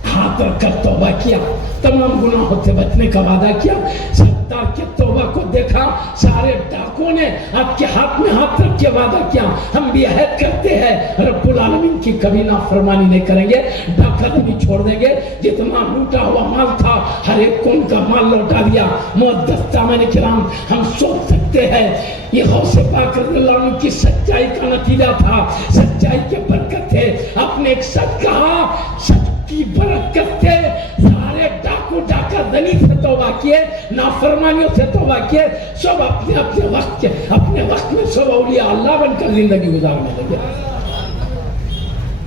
ہاتھ رکھ کر توبہ کیا, تمام گناہوں سے بچنے کا وعدہ کیا. سردار کے توبہ کو دیکھا, سارے ڈاکوں نے آپ کے ہاتھ میں ہاتھ رکھ کے وعدہ کیا ہم بھی عہد کرتے ہیں رب العالمین کی کبھی نافرمانی نہیں کریں گے, ڈاکہ نہیں چھوڑ دیں گے. جتنا لوٹا ہوا مال تھا ہر ایک کو ان کا مال لوٹا دیا. معزز سامعین کرام, ہم سوچ سکتے ہیں یہ غوث پاک رضی اللہ عنہ کی سچائی کا نتیجہ تھا, سچائی کے برکت ہے. آپ نے ایک سچ کہا, سچ کی برکت ہے. سارے ڈاکو ڈاکہ دنی سے توبہ کیے, نافرمانیوں سے توبہ کیے, سب اپنے وقت میں سب اولیاء اللہ بن کر زندگی گزارنے لگے.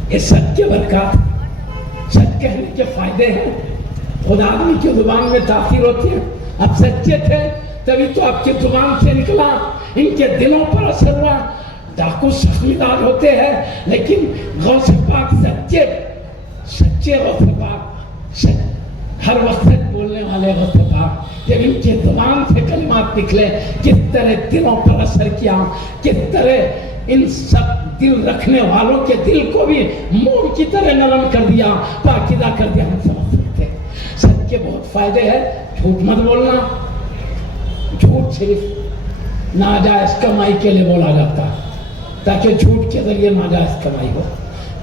یہ سچ کے برکات, سچ کہنے کے فائدے ہیں. خدا آدمی کی زبان میں تاثیر ہوتی ہے. اب سچے تھے تبھی تو آپ کی زبان سے نکلا, ان کے دلوں پر اثر ہوا. ڈاکو زخمی دار ہوتے ہیں لیکن غوث پاک سچے غوث پاک, ہر وقت بولنے والے غوث پاک, جب ان کی زبان سے کلمات نکلے کس طرح دلوں پر اثر کیا, کس طرح ان سب دل رکھنے والوں کے دل کو بھی موم کی طرح نرم کر دیا, پاکیزہ کر دیا. ہم سمجھ سکتے ہیں سچ کے بہت فائدے ہیں. جھوٹ مت بولنا, جھوٹ صرف ناجائز کمائی کے لیے بولا جاتا ہے تاکہ جھوٹ کے ذریعے ناجائز کمائی ہو.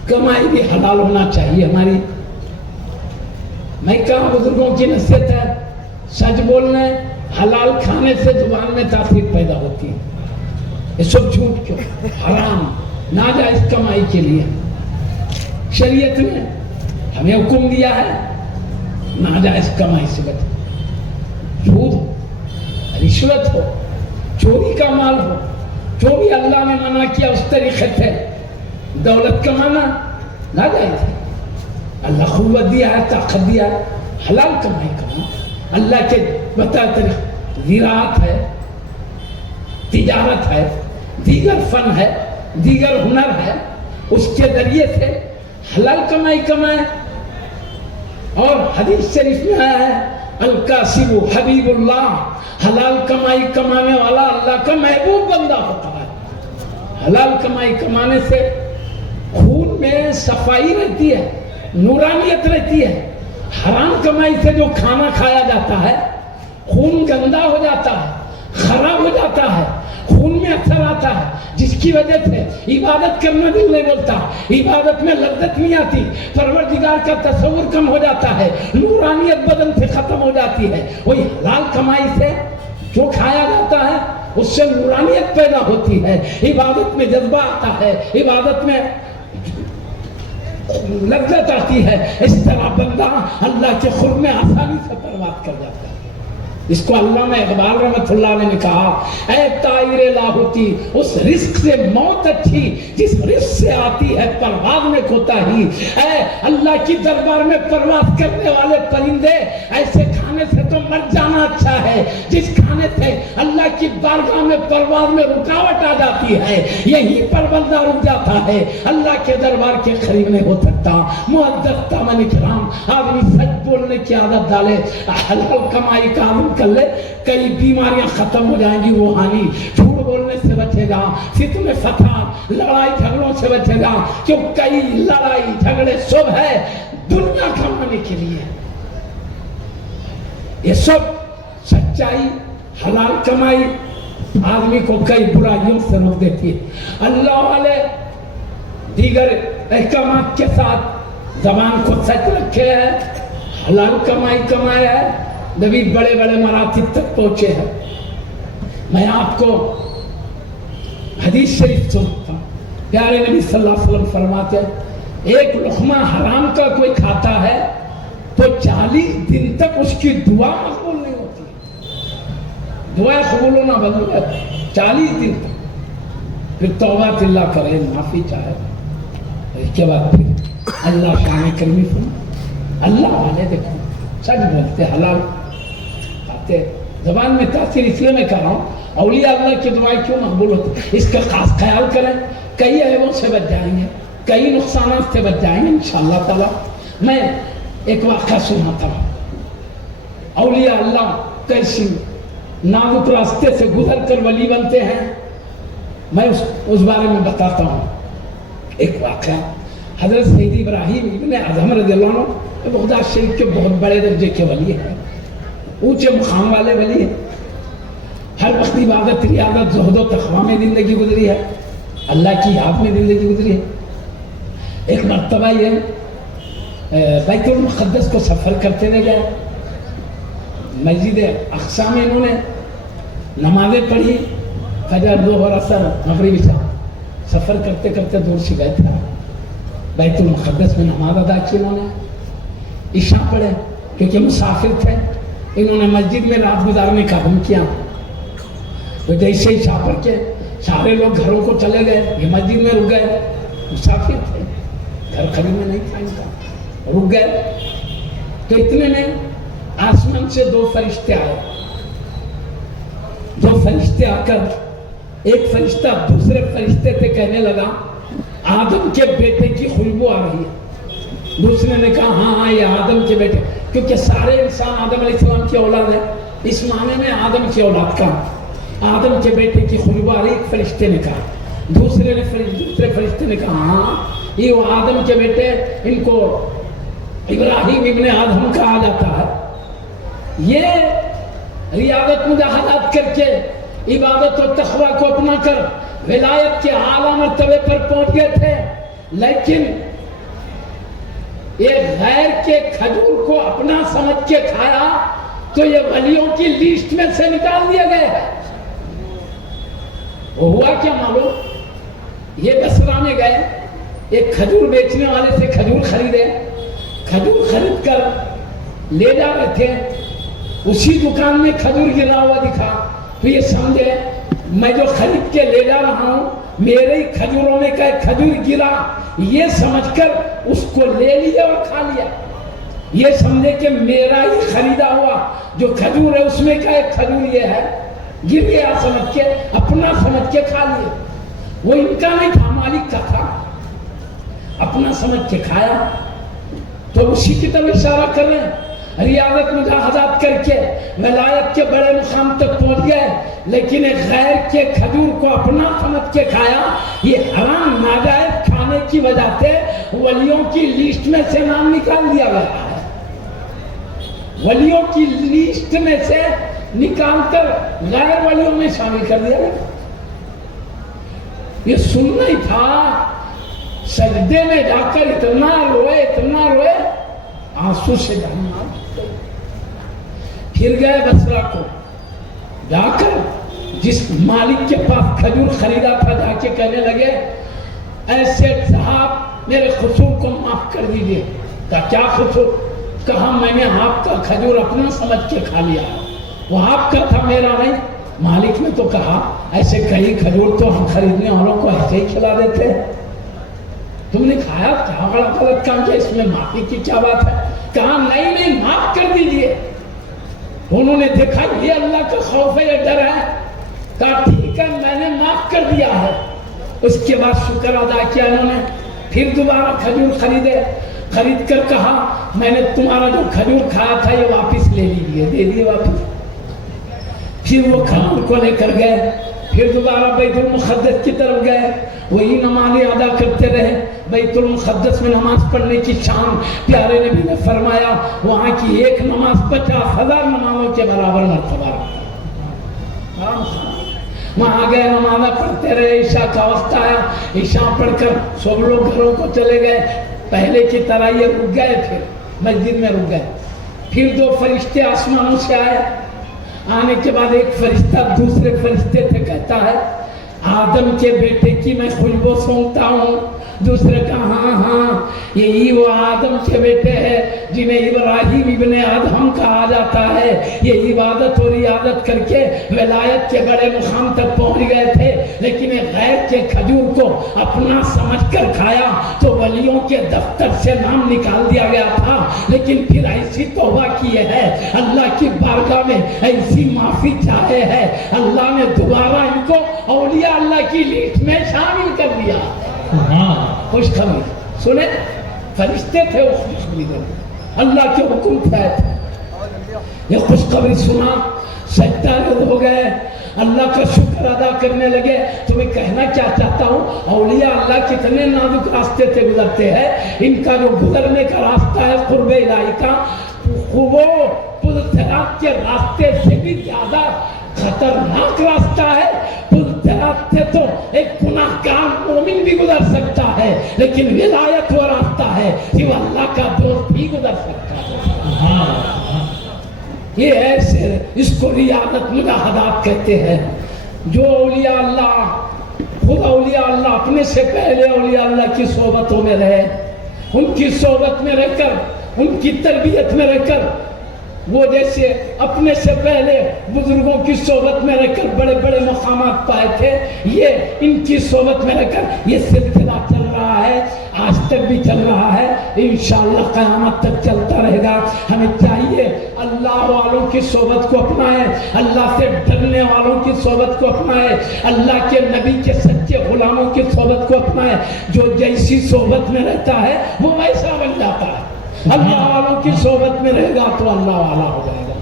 کمائی بھی حلال ہونا چاہیے ہماری. میں کہا بزرگوں کی نصیحت ہے, سچ بولنے, حلال کھانے سے زبان میں تاثیر پیدا ہوتی ہے. یہ سب جھوٹ کیوں, حرام ناجائز کمائی کے لیے شریعت نے ہمیں حکم دیا ہے ناجائز کمائی سے بچ. جھوٹ, رشوت ہو, چوری کا مال ہو, جو بھی اللہ نے منع کیا اس طریقے سے دولت کمانا ناجائز ہے. اللہ قوت دیا ہے, طاقت دیا ہے, حلال کمائی کرنا. اللہ کے بتاتے زراعت ہے, تجارت ہے, دیگر فن ہے, دیگر ہنر ہے, اس کے ذریعے سے حلال کمائی کمائے. اور حدیث شریف میں آیا ہے الکاسب حبیب اللہ, حلال کمائی کمانے والا اللہ کا محبوب بندہ ہوتا ہے. حلال کمائی کمانے سے خون میں صفائی رہتی ہے, نورانیت رہتی ہے. حرام کمائی سے جو کھانا کھایا جاتا ہے خون گندا ہو جاتا ہے, خراب ہو جاتا ہے, خون میں اثر آتا ہے, جس کی وجہ سے عبادت کرنا دل نہیں بولتا, عبادت میں لذت نہیں آتی, پروردگار کا تصور کم ہو جاتا ہے, نورانیت بدن سے ختم ہو جاتی ہے. وہی حلال کمائی سے جو کھایا جاتا ہے اس سے نورانیت پیدا ہوتی ہے, عبادت میں جذبہ آتا ہے, عبادت میں لذت آتی ہے. اس طرح بندہ اللہ کے قرب میں آسانی سے پرواز کر جاتا ہے. اس کو علامہ اقبال رحمۃ اللہ علیہ نے کہا, اے طائر لاہوتی اس رزق سے موت اچھی جس رزق سے آتی ہے پرواز میں کوتاہی. اے اللہ کی دربار میں پرواز کرنے والے پرندے, ایسے کھانے سے تو مر جانا اچھا ہے جس کھانے سے اللہ کی بارگاہ میں پرواز میں رکاوٹ آ جاتی ہے. یہی پر بندہ رک جاتا ہے, اللہ کے دربار کے قریب نہیں ہو سکتا. معزز سامعین کرام, آدمی سچ بولنے کی عادت ڈالے, حلال کمائی کا عمل کر لے, کئی بیماریاں ختم ہو جائیں گی روحانی. جھوٹ بولنے سے بچے گا, فتن فساد لڑائی جھگڑوں سے بچے گا, کیوں کئی لڑائی جھگڑے سب ہے دنیا کمانے کے لیے. یہ سب سچائی حلال کمائی آدمی کو کئی برائیوں سے روک دیتی ہے. اللہ والے دیگر احکامات کے ساتھ زبان کو سچ رکھے ہیں, حلال کمائی کمایا ہے, نبی بڑے بڑے مراتب تک پہنچے ہیں. میں آپ کو حدیث شریف سنتا ہوں. پیارے نبی صلی اللہ علیہ وسلم فرماتے ہیں ایک لقمہ حرام کا کوئی کھاتا ہے تو 40 دن تک اس کی دعا مقبول نہیں ہوتی. دعا قبول ہونا بند ہو جاتی 40 دن تک. پھر توبہ اللہ کرے, معافی چاہے, اس کے بعد پھر اللہ شان کریمی فرما. اللہ والے دیکھو سچ بولتے, حلال کھاتے, زبان میں تاثیر اس لیے میں کہہ رہا ہوں اولیاء اللہ کی دعائیں کیوں مقبول ہوتی, اس کا خاص خیال کریں. کئی عیبوں سے بچ جائیں گے, کئی نقصانات سے بچ جائیں گے انشاءاللہ تعالی. میں ایک واقعہ سناتا ہوں. اولیاء اللہ کیسی نازک راستے سے گزر کر ولی بنتے ہیں, میں اس بارے میں بتاتا ہوں. ایک واقعہ, حضرت سید ابراہیم ابن ادھم رضی اللہ عنہ بغداد شریف کے بہت بڑے درجے کے ولی ہیں, اونچے مقام والے ولی ہیں. ہر وقت عبادت, ریاضت, زہد و تقویٰ میں زندگی گزری ہے, اللہ کی یاد میں زندگی گزری ہے. ایک مرتبہ یہ بیت المقدس کو سفر کرتے ہوئے گئے. مسجد اقصی میں انہوں نے نمازیں پڑھی, فجر, ظہر, عصر, مغرب, عشاء. سفر کرتے کرتے دور سے گئے تھے, بیت المقدس میں نماز ادا کی انہوں نے, عشاء پڑھے کیونکہ مسافر تھے. انہوں نے مسجد میں رات گزارنے کا حکم کیا. تو جیسے عشاء پڑھ کے سارے لوگ گھروں کو چلے گئے, یہ مسجد میں رک گئے. مسافر تھے, گھر خرید میں نہیں تھا ان کا, رک گئے. تو اتنے میں آسمان سے 2 فرشتے آئے. 2 فرشتے آ کر, ایک فرشتہ دوسرے فرشتے سے کہنے لگا آدم کے بیٹے کی خوشبو آ رہی ہے. دوسرے نے کہا ہاں ہاں یہ آدم کے بیٹے, کیونکہ سارے انسان آدم علیہ السلام کی اولاد ہے, اس معنی میں آدم کی اولاد کا آدم کے بیٹے کی خوشبو آ رہی. ایک فرشتے نے کہا, دوسرے فرشتے نے کہا ہاں یہ وہ آدم کے بیٹے, ان کو ابراہیم ابن آدم کہا جاتا ہے. یہ ریاضت مجاہدات کر کے عبادت و تقویٰ کو اپنا کر ولایت کے اعلیٰ مرتبے پر پہنچ گئے تھے, لیکن یہ غیر کے کھجور کو اپنا سمجھ کے کھایا تو یہ ولیوں کی لیسٹ میں سے نکال دیا گیا ہے. ہوا کیا معلوم, یہ بصرہ میں گئے, ایک کھجور بیچنے والے سے کھجور خریدے. کھجور خرید کر لے جا رہے تھے, اسی دکان میں کھجور گرا ہوا دکھا تو یہ سمجھے میں جو خرید کے لے جا رہا ہوں میرے ہی کھجوروں میں کا کھجور گرا, یہ سمجھ کر اس کو لے لیا اور کھا لیا. یہ سمجھے کہ میرا ہی خریدا ہوا جو کھجور ہے اس میں کا ایک کھجور یہ ہے, گر گیا سمجھ کے, اپنا سمجھ کے کھا لیا. وہ ان کا نہیں تھا, مالک کا تھا, اپنا سمجھ کے کھایا. تو اسی کی طرف اشارہ کر رہے ہیں, ریاضت مجاہدات کر کے ولایت کے بڑے مقام تک پہنچ گئے, لیکن غیر کے کھجور کو اپنا سمجھ کے کھایا. یہ حرام ناجائز کھانے کی وجہ سے ولیوں کی لیسٹ میں سے نام نکال دیا گیا ہے. ولیوں کی لیسٹ میں سے نکال کر غیر ولیوں میں شامل کر دیا گیا. یہ سننا ہی تھا. سجدے میں جا کر اتنا روئے آنسو سے جانا. پھر گئے بصرہ کو, جا کر جس مالک کے پاس کھجور خریدا تھا جا کے کہنے لگے ایسے صاحب میرے قصور کو معاف کر دیجئے. کہا کیا قصور؟ کہا میں نے آپ کا کھجور اپنا سمجھ کے کھا لیا, وہ آپ کا تھا میرا نہیں. مالک نے تو کہا ایسے کئی کھجور تو ہم خریدنے والوں کو ایسے ہی کھلا دیتے, تم نے کھایا, کہا بڑا غلط کام کیا, اس میں معافی کی کیا بات ہے؟ کہا نہیں معاف کر دیجئے. انہوں نے دیکھا یہ اللہ کا خوف ہے, یہ ڈر ہے. کہا ٹھیک ہے میں نے معاف کر دیا ہے. اس کے بعد شکر ادا کیا انہوں نے. پھر دوبارہ کھجور خریدے, خرید کر کہا میں نے تمہارا جو کھجور کھایا تھا یہ واپس لے لیجیے, دے دیے واپس. پھر وہ کھجور کو لے کر گئے, پھر دوبارہ بیت المقدس کی طرف گئے, وہی نمازیں ادا کرتے رہے. بیت المقدس میں نماز پڑھنے کی شان پیارے نبی نے فرمایا وہاں کی ایک نماز 50,000 نمازوں کے برابر مرتبہ. وہاں گئے, نمازیں پڑھتے رہے. عشاء کا وقت آیا, عشاء پڑھ کر سب لوگ گھروں کو چلے گئے. پہلے کی طرح یہ رک گئے, پھر مسجد میں رک گئے. پھر 2 فرشتے آسمانوں سے آئے. آنے کے بعد ایک فرشتہ دوسرے فرشتے سے کہتا ہے آدم کے بیٹے کی میں خوشبو سونگتا ہوں. دوسرے کہا ہاں ہاں یہی وہ آدم کے بیٹے ہیں جنہیں ابراہیم ابن ادہم کہا جاتا ہے. یہ عبادت اور عیادت کر کے ولایت کے بڑے مقام تک پہنچ گئے تھے، لیکن غیر کے کھجور کو اپنا سمجھ کر کھایا تو ولیوں کے دفتر سے نام نکال دیا گیا تھا. لیکن پھر ایسی توبہ کی ہے، اللہ کی بارگاہ میں ایسی معافی چاہے ہے، اللہ نے دوبارہ ان کو اولیاء اللہ کی لسٹ میں شامل کر دیا. خوشخبری سنے، فرشتے تھے وہ خوشخبری دینے، اللہ کے حکم تھے. یہ خوشخبری سنا، سجدہ ہو گئے، اللہ کا شکر ادا کرنے لگے. تو میں کہنا کیا چاہتا ہوں، اولیاء اللہ کتنے نازک راستے سے گزرتے ہیں. ان کا جو گزرنے کا راستہ ہے قرب الہی کا، وہ پرصراط کے راستے سے بھی زیادہ خطرناک راستہ ہے. پرصراط سے تو ایک گناہگار مومن بھی گزر سکتا ہے، لیکن ولایت وہ راستہ ہے جو اللہ کا دوست بھی گزر سکتا ہے. یہ ایسے اس کو ریاضت مجاہدات کہتے ہیں. جو اولیاء اللہ، خود اولیاء اللہ اپنے سے پہلے اولیاء اللہ کی صحبتوں میں رہے، ان کی صحبت میں رہ کر، ان کی تربیت میں رہ کر، وہ جیسے اپنے سے پہلے بزرگوں کی صحبت میں رہ کر بڑے بڑے مقامات پائے تھے، یہ ان کی صحبت میں رہ کر یہ سلسلہ چل رہا ہے، آج تک بھی چل رہا ہے، انشاءاللہ قیامت تک چلتا رہے گا. ہمیں چاہیے اللہ والوں کی صحبت کو اپنائیں، اللہ سے ڈرنے والوں کی صحبت کو اپنائیں، اللہ کے نبی کے سچے غلاموں کی صحبت کو اپنائیں. جو جیسی صحبت میں رہتا ہے وہ ویسا بن جاتا ہے. اللہ والوں کی صحبت میں رہے گا تو اللہ والا ہو جائے گا.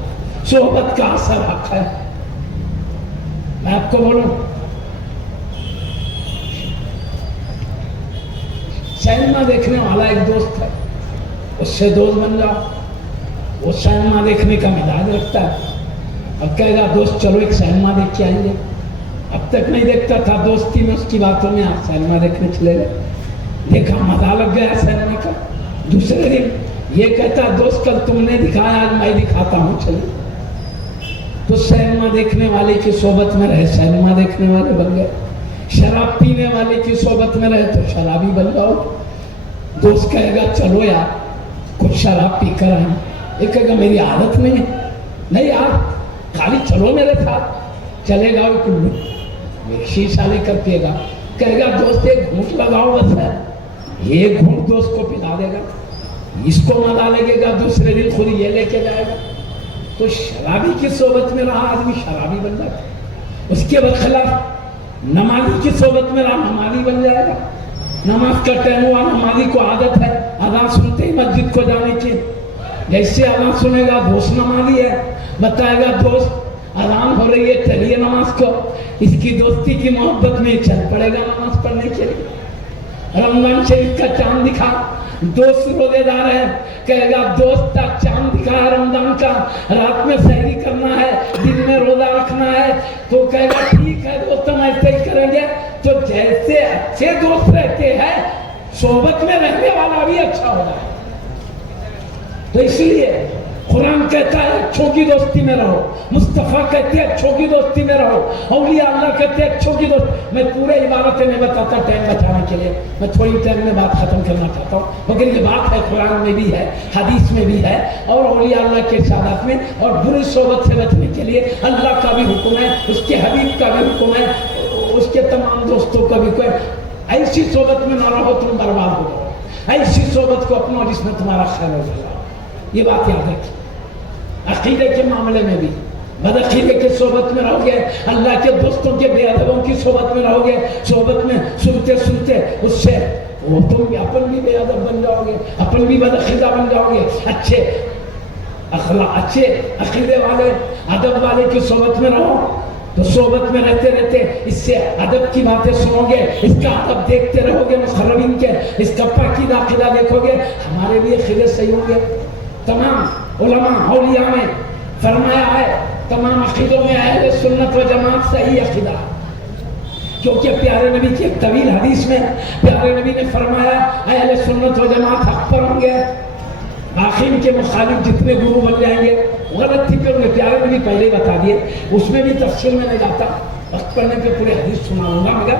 صحبت کا اثر حق ہے. میں آپ کو بولوں، سینما دیکھنے والا ایک دوست ہے، اس سے دوست بن جاؤ. وہ سینما دیکھنے کا مزاج رکھتا ہے اور کہے گا دوست چلو ایک سینما دیکھ کے آئیں گے. اب تک نہیں دیکھتا تھا، دوستی میں اس کی باتوں میں آپ سینما دیکھنے چلے گئے. دیکھا مزہ لگ گیا سینما کا. دوسرے دن یہ کہتا دوست کل تم نے دکھایا آج میں دکھاتا ہوں چلے. تو سینما دیکھنے والے کی صحبت میں رہے سینما دیکھنے والے بن گئے. شراب پینے والے کی صحبت میں رہے تو شرابی بن جاؤ. دوست کہے گا چلو یار کچھ شراب پی کر آئیں. یہ کہے گا میری عادت نہیں ہے. نہیں یار خالی چلو میرے ساتھ. چلے گا وہ کلو میری شیشہ لے کر پیے گا. کہے گا دوست ایک گھونٹ لگاؤ بس ہے. یہ گھونٹ دوست کو پلا دے گا، اس کو مزہ لگے گا، دوسرے دن خود یہ لے کے جائے گا. تو شرابی کی صحبت میں رہا آدمی شرابی بن جائے گا. اس کے برخلاف نمازی کی صحبت میں رہا نمازی بن جائے گا. نماز کا ٹائم ہوا، نمازی کو عادت ہے اذان سنتے ہی مسجد کو جانے کی. جیسے اذان سنے گا دوست نمازی ہے، بتائے گا دوست اذان ہو رہی ہے چلیے نماز کو. اس کی دوستی کی محبت میں چل پڑے گا نماز پڑھنے کے لیے. رمضان شریف کا چاند دکھا، دوست روزے دار ہے، کہے گا دوست کا چاند دکھا ہے رمضان کا، رات میں سحری کرنا ہے، دن میں روزہ رکھنا ہے. تو کہے گا ٹھیک ہے دوست ہم ایسے ہی کریں گے. تو جیسے اچھے دوست رہتے ہیں صحبت میں رہنے والا بھی اچھا ہو جائے. تو اس لیے قرآن کہتا ہے اچھوں کی دوستی میں رہو، مصطفیٰ کہتے ہیں اچھوں کی دوستی میں رہو، اولیاء اللہ کہتے ہیں اچھوں کی دوستی. میں پورے عبارتیں نہیں بتاتا ٹائم بچانے کے لیے، میں تھوڑی ٹائم میں بات ختم کرنا چاہتا ہوں. مگر یہ بات ہے قرآن میں بھی ہے، حدیث میں بھی ہے، اور اولیاء اللہ کے ارشادات میں. اور بری صحبت سے بچنے کے لیے اللہ کا بھی حکم ہے، اس کے حبیب کا بھی حکم ہے، اس کے تمام دوستوں کا بھی کوئی. ایسی صحبت میں نہ رہو تم برباد ہو جاؤ. ایسی صحبت کو اپنا جس میں تمہارا خیر ہو جائے. یہ بات یاد رکھیے. عقیدے کے معاملے میں بھی بدعقیدے کے صحبت میں رہو گے، اللہ کے دوستوں کے بے ادبوں کی صحبت میں رہو گے، صحبت میں سنتے سنتے اس سے وہ تم بھی اپن بھی بے ادب بن جاؤ گے، اپن بھی بدعقیدہ بن جاؤ گے. اچھے اخلاق، اچھے عقیدے والے ادب والے کی صحبت میں رہو تو صحبت میں رہتے رہتے اس سے ادب کی باتیں سنو گے، اس کا ادب دیکھتے رہو گے مقربین کے، اس کا پاکیزہ عقیدہ دیکھو گے. ہمارے بھی عقیدے صحیح ہوں گے. تمام علماء اولیاء میں فرمایا ہے تمام عقیدوں میں اہل سنت و جماعت صحیح عقیدہ، کیونکہ پیارے نبی کی ایک طویل حدیث میں پیارے نبی نے فرمایا اہل سنت و جماعت حق پر ہوں گے. ابراہیم کے مخالف جتنے گرو بن جائیں گے غلط تھی، پھر انہیں پیارے نے بھی پہلے ہی بتا دیے، اس میں بھی تفصیل میں نہیں جاتا، وقت پڑھنے پہ پورے حدیث سناؤں گا، مگر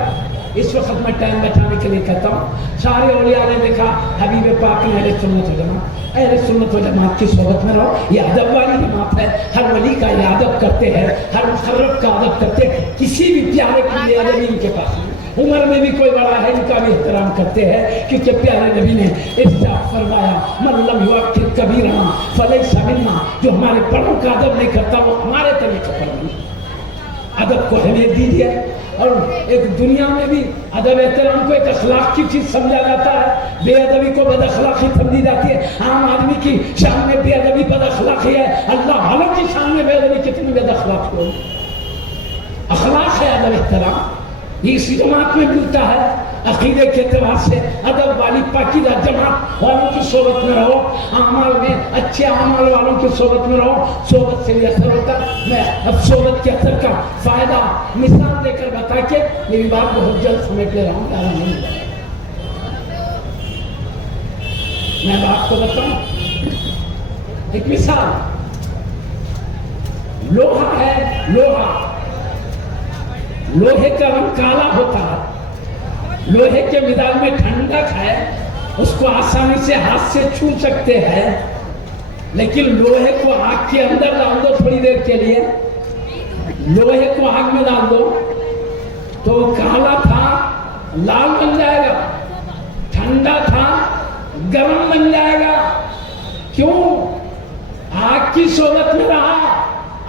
اس وقت میں ٹائم بچانے کے لیے کہتا ہوں سارے اولیاء نے دیکھا حبیب پاک نے اہل سنت و جماعت، اہل سنت و جماعت کی صحبت میں رہو، یہ ادب والی جماعت ہے، ہر ولی کا یہ ادب کرتے ہیں، ہر مقرب کا ادب کرتے ہیں، کسی بھی پیارے کے لیے ادب ان کے پاس نہیں، عمر میں بھی کوئی بڑا ہے ان کا بھی احترام کرتے ہیں، کیونکہ پیارے نبی نے ارشاد فرمایا من لم یوقر کبیرنا فلیس منا، جو ہمارے بڑوں کا ادب نہیں کرتا وہ ہمارے طریقے پر نہیں، ادب کو اہمیت دیجیے۔ اور ایک دنیا میں بھی ادب احترام کو ایک اخلاق کی چیز سمجھا جاتا ہے، بے ادبی کو بد اخلاقی سمجھی جاتی ہے، عام آدمی کی شان میں بے ادبی بد اخلاقی ہے، اللہ والوں کی شان میں بے ادبی کتنی بد اخلاقی ہو، اخلاق ہے ادب احترام، یہ اسی جماعت میں ملتا ہے، عقیدے کے اعتبار سے ادب والی پاکیزہ جماعت والوں کی صحبت میں رہو، اعمال میں اچھے اعمال والوں کی صحبت میں رہو، صحبت سے بھی اثر ہوتا ہے۔ میں اب صحبت کے اثر کا فائدہ مثال دے کر بتا کے میری بات بہت جلد سمیٹ لے رہا ہوں، زیادہ نہیں، میں بات کو بتاؤں ایک مثال، لوہا ہے، لوہے کا رنگ کالا ہوتا ہے، لوہے کے مزاج میں ٹھنڈک ہے، اس کو آسانی سے ہاتھ سے چھو سکتے ہیں، لیکن لوہے کو آگ کے اندر ڈال دو تھوڑی دیر کے لیے، لوہے کو آگ میں ڈال دو تو کالا تھا لال بن جائے گا، ٹھنڈا تھا گرم بن جائے گا، کیوں؟ آگ کی صحبت میں رہا،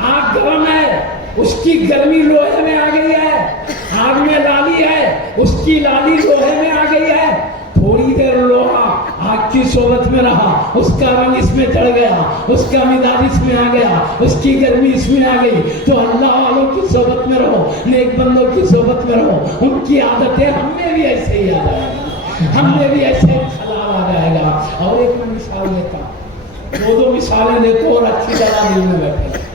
آگ گرم ہے، اس کی گرمی لوہے میں آ گئی ہے، آگ میں لالی ہے، اس کی لالی لوہے میں آ گئی ہے، تھوڑی دیر لوہا آگ کی صحبت میں رہا، اس کا رنگ اس میں چڑھ گیا، اس کا مزاج اس میں آ گیا، اس کی گرمی اس میں آ گئی، تو اللہ والوں کی صحبت میں رہو، نیک بندوں کی صحبت میں رہو، ان کی عادتیں ہم میں بھی ایسے ہی آ جائے گا، ہم میں بھی ایسے خلال آ جائے گا۔ اور ایک میں مثال دیتا ہوں، دو مثالیں دیتا ہوں اور اچھی طرح دل میں بیٹھے۔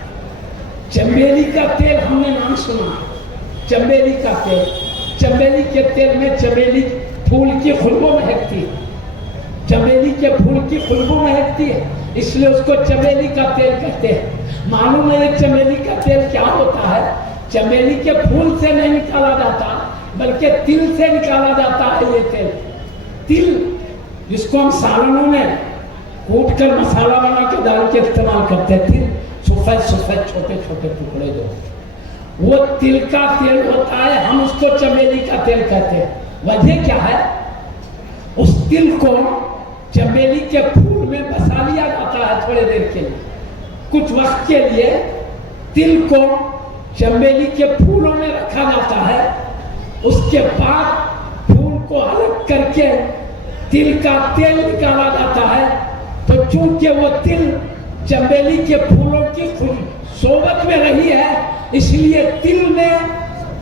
چنبیلی کا تیل ہم نے نام سنا، چنبیلی کا تیل، چنبیلی کے تیل میں چنبیلی پھول کی خوشبو مہکتی ہے، چنبیلی کے پھول کی خوشبو مہکتی ہے، اس لیے اس کو چنبیلی کا تیل کہتے ہیں۔ معلوم ہے یہ چنبیلی کا تیل کیا ہوتا ہے؟ چنبیلی کے پھول سے نہیں نکالا جاتا بلکہ تل سے نکالا جاتا ہے یہ تیل، تل جس کو ہم سالنوں میں کوٹ کر مسالہ بنا کے ڈال کے استعمال کرتے تھے، سفید سفید چھوٹے چھوٹے ٹکڑے جو وہ تل کا تیل ہوتا ہے، ہم اس کو چنبیلی کا تیل کہتے ہیں۔ وجہ کیا ہے؟ اس تل کو چنبیلی کے پھول میں بسا لیا جاتا ہے تھوڑے دیر کے لیے، کچھ وقت کے لیے تل کو چنبیلی کے پھولوں میں رکھا جاتا ہے، اس کے بعد پھول کو الگ کر کے تل کا تیل نکالا جاتا ہے، تو چونکہ وہ تل چنبیلی کے پھولوں کی صحبت میں رہی ہے اس لیے تل میں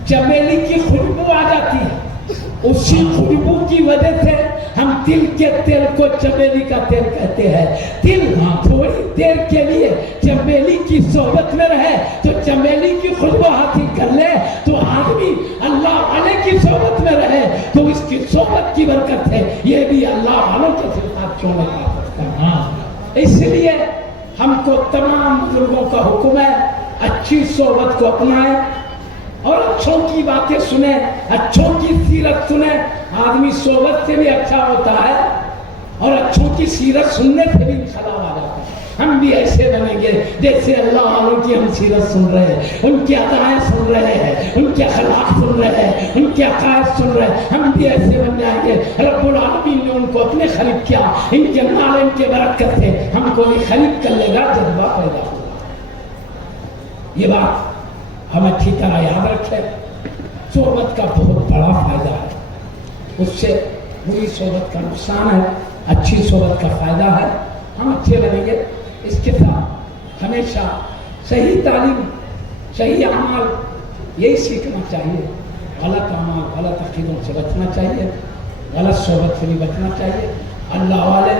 چنبیلی کی خوشبو آ جاتی ہے، اسی خوشبو کی وجہ سے ہم تل کے تیل کو چنبیلی کا تیل کہتے ہیں۔ تل تھوڑی دیر کے لیے چنبیلی کی صحبت میں رہے تو چنبیلی کی خوشبو حاصل کر لے، تو آدمی اللہ والے کی صحبت میں رہے تو اس کی صحبت کی برکت ہے، یہ بھی اللہ والوں کے صفات کیوں نہیں پا سکتا۔ اس لیے ہم کو تمام بزرگوں کا حکم ہے اچھی صحبت کو اپنائیں اور اچھوں کی باتیں سنیں، اچھوں کی سیرت سنیں، آدمی صحبت سے بھی اچھا ہوتا ہے اور اچھوں کی سیرت سننے سے بھی خلال آ جاتا ہے۔ ہم بھی ایسے بنیں گے جیسے اللہ والوں کی ہم سیرت سن رہے ہیں، ان کی ادائیں سن رہے ہیں، ان کے اخلاق سن رہے ہیں، ان کے عقائد سن رہے ہیں، ہم بھی ایسے بن جائیں گے۔ رب العالمین نے ان کو اپنے قریب کیا، ان کے نال ان کے برکت سے ہم کو بھی قریب کر لے گا، جذبہ پیدا ہوگا۔ یہ بات ہم اچھی طرح یاد رکھیں، صحبت کا بہت بڑا فائدہ ہے، اس سے بری صحبت کا نقصان ہے، اچھی صحبت کا فائدہ ہے، ہم اچھے بنیں گے۔ اس کے ساتھ ہمیشہ صحیح تعلیم، صحیح اعمال یہی سیکھنا چاہیے، غلط اعمال، غلط عقیدوں سے بچنا چاہیے، غلط صحبت سے بھی بچنا چاہیے۔ اللہ والے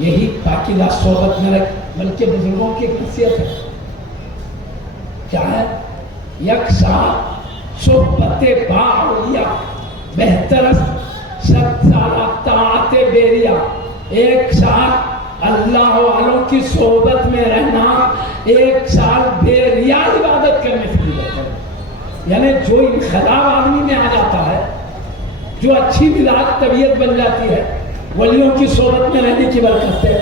یہی پاکیزہ صحبت میں رکھ، بلکہ بزرگوں کی ایک نصیحت ہے، کیا ہے؟ یکساں صحبت با اولیاء بہتر ست سالہ طاعت بیریا، ایک ساتھ اللہ والوں کی صحبت میں رہنا 1 سال بے ریا عبادت کرنے سے بھی بہتر ہے. یعنی جو انخلاف آدمی میں آ جاتا ہے، جو اچھی مزاج طبیعت بن جاتی ہے ولیوں کی صحبت میں رہنے کی برکت سے،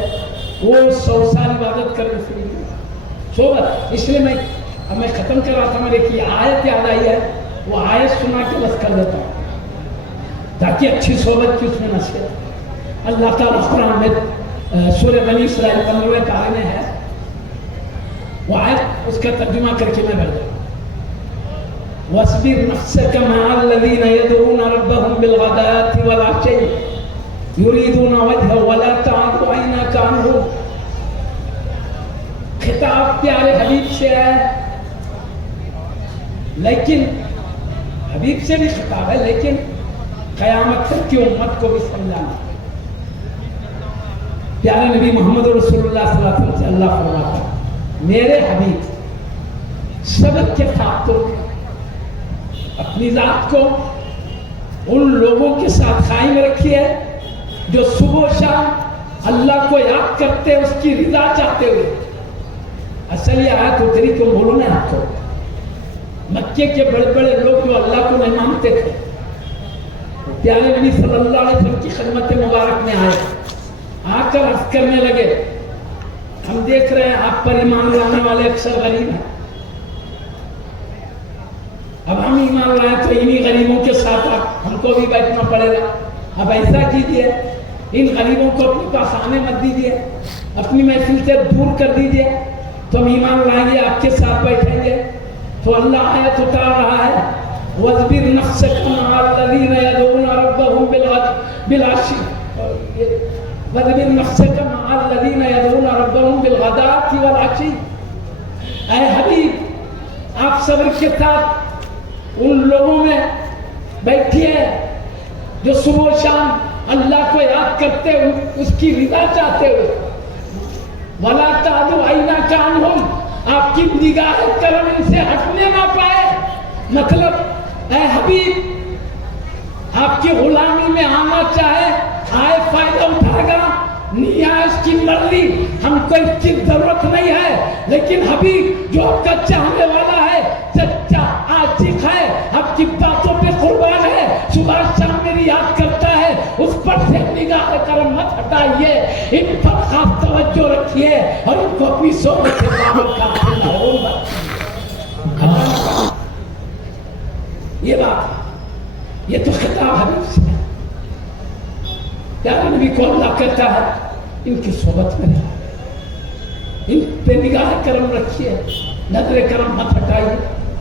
وہ 100 سال عبادت کرنے سے بھی صحبت. اس لیے میں ختم کر رہا تھا، میرے کی آیت یاد آئی ہے، وہ آیت سنا کے بس کر دیتا ہوں تاکہ اچھی صحبت کی اس میں نصیحت. اللہ تعالیٰ قرآن میں سورہ بنی اسرائیل 15ویں پارے میں ہے، وہ آیت اس کا ترجمہ کر کے میں بیٹھ جاؤں. وَاصْبِرْ نَفْسَكَ مَعَ الَّذِينَ يَدْعُونَ رَبَّهُمْ بِالْغَدَاةِ وَالْعَشِيِّ يُرِيدُونَ وَجْهَهُ وَلَا تَعْدُ عَيْنَاكَ عَنْهُمْ. خطاب پیارے حبیب سے ہے، لیکن حبیب سے بھی خطاب ہے، لیکن قیامت تک کی امت کو بھی سمجھانا. پیارے نبی محمد رسول اللہ صلی اللہ علیہ وسلم سے اللہ فرماتا ہے میرے حبیب صبر کے ساتھ تو اپنی ذات کو ان لوگوں کے ساتھ قائم رکھیے جو صبح و شام اللہ کو یاد کرتے، اس کی رضا چاہتے ہوئے. اصل یہ آیت اتری کیوں بولو نا آپ کو، مکے کے بڑے بڑے لوگ جو اللہ کو نہیں مانتے تھے، پیارے نبی صلی اللہ علیہ وسلم کی خدمت مبارک میں آئے، آ کر عرض کرنے لگے ہم دیکھ رہے ہیں آپ پر ایمان لانے والے اکثر غریب ہیں، اب ہم ایمان لائیں تو انہی غریبوں کے ساتھ ہم کو بھی بیٹھنا پڑے گا. اب ایسا کیجئے ان غریبوں کو اپنے پاس آنے مت دیجئے، اپنی محفل سے دور کر دیجئے، تو ہم ایمان لائیں گے، آپ کے ساتھ بیٹھیں گے. تو اللہ آیت اتار رہا ہے وَاصْبِرْ نَفْسَكَ مَعَ الَّذِينَ يَدْعُونَ رَبَّهُمْ بِالْعَشِيِّ وَاصْبِرْ نَفْسَكَ مَعَ الَّذِينَ يَدْعُونَ رَبَّهُمْ بِالْغَدَاةِ وَالْعَشِيِّ. اے حبیب آپ صبر کے ساتھ ان لوگوں میں بیٹھیے جو صبح و شام اللہ کو یاد کرتے، اس کی رضا چاہتے ہوئے. وَلَا تَعْدُ عَيْنَاكَ عَنْهُمْ، آپ کی نگاہ کرم ان سے ہٹنے نہ پائے. مطلب اے حبیب آپ کی غلامی میں آنا چاہے آئے، فائدہ اٹھائے گا، نہیں آئے اس کی مرضی، ہم کو اس کی ضرورت نہیں ہے. لیکن حبیب جو آپ کا چاہنے والا ہے، سچا عاشق ہے، آپ کی باتوں پہ قربان ہے، صبح شام میری یاد کرتا ہے، اس پر سے نگاہ کرم مت ہٹائیے، ان پر خاص توجہ رکھیے اور ان کو اپنی صحبت سے قابل کرنے محروم رکھیے. یہ بات ہے، یہ تو خطاب حبیب سے ہے. پیارے نبی کو اللہ کہتا ہے ان کی صحبت میں رہو، ان پہ نگاہ کرم رکھیے، نظر کرم مت ہٹائیے.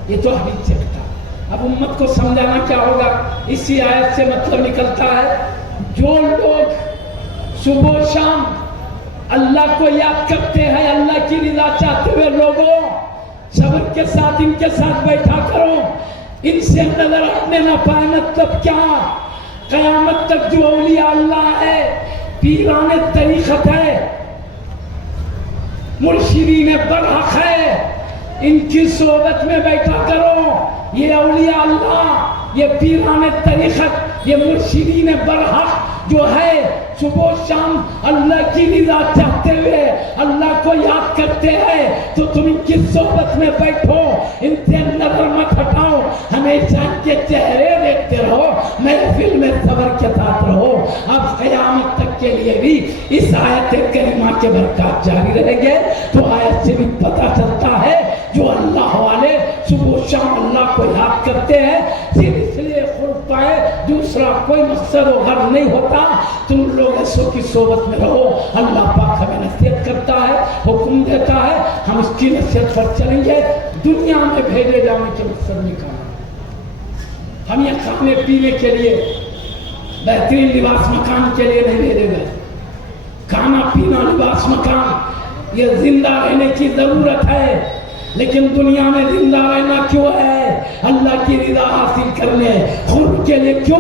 یہ تو حبیب سے کہتا ہے. اب امت کو سمجھانا کیا ہوگا؟ اسی آیت سے مطلب نکلتا ہے جو لوگ صبح و شام اللہ کو یاد کرتے ہیں، اللہ کی رضا چاہتے ہوئے لوگوں صبر کے ساتھ ان کے ساتھ بیٹھا کرو، ان سے نظر ہٹنے نہ پائے. مطلب کیا؟ قیامت تک جو اولیاء اللہ ہے، پیران طریقت ہے، مرشدین برحق ہے، ان کی صحبت میں بیٹھا کرو. یہ اولیاء اللہ، یہ پیران طریقت، یہ مرشدین برحق جو ہے صبح و شام اللہ کی رضا چاہتے ہوئے اللہ کو یاد کرتے ہیں، تو تم ان کی صحبت میں بیٹھو، ان سے نظر مت ہٹاؤ، ہمیشہ ان کے چہرے دیکھتے رہو، محفل میں صبر کے ساتھ رہو. اب قیامت تک کے لیے بھی اس آیت کریمہ کے برکات جاری رہیں گے. تو آیت سے بھی پتہ چلتا ہے جو اللہ والے صبح و شام اللہ کو یاد کرتے ہیں صرف اس لیے خود پائے، دوسرا کوئی مقصد و غرض نہیں ہوتا. تم لوگ ایسوں کی صحبت میں رہو. اللہ پاک ہمیں نصیحت کرتا ہے، حکم دیتا ہے، ہم اس کی نصیحت پر چلیں گے. دنیا میں بھیجے جانے کے مقصد نہیں کھانا، ہم یہ کھانے پینے کے لیے، بہترین لباس مکان کے لیے نہیں بھیجے گئے. کھانا پینا لباس مکان یہ زندہ رہنے کی ضرورت ہے. لیکن دنیا میں زندہ رہنا کیوں ہے؟ اللہ کی رضا حاصل کرنے، خود کے لیے کیوں؟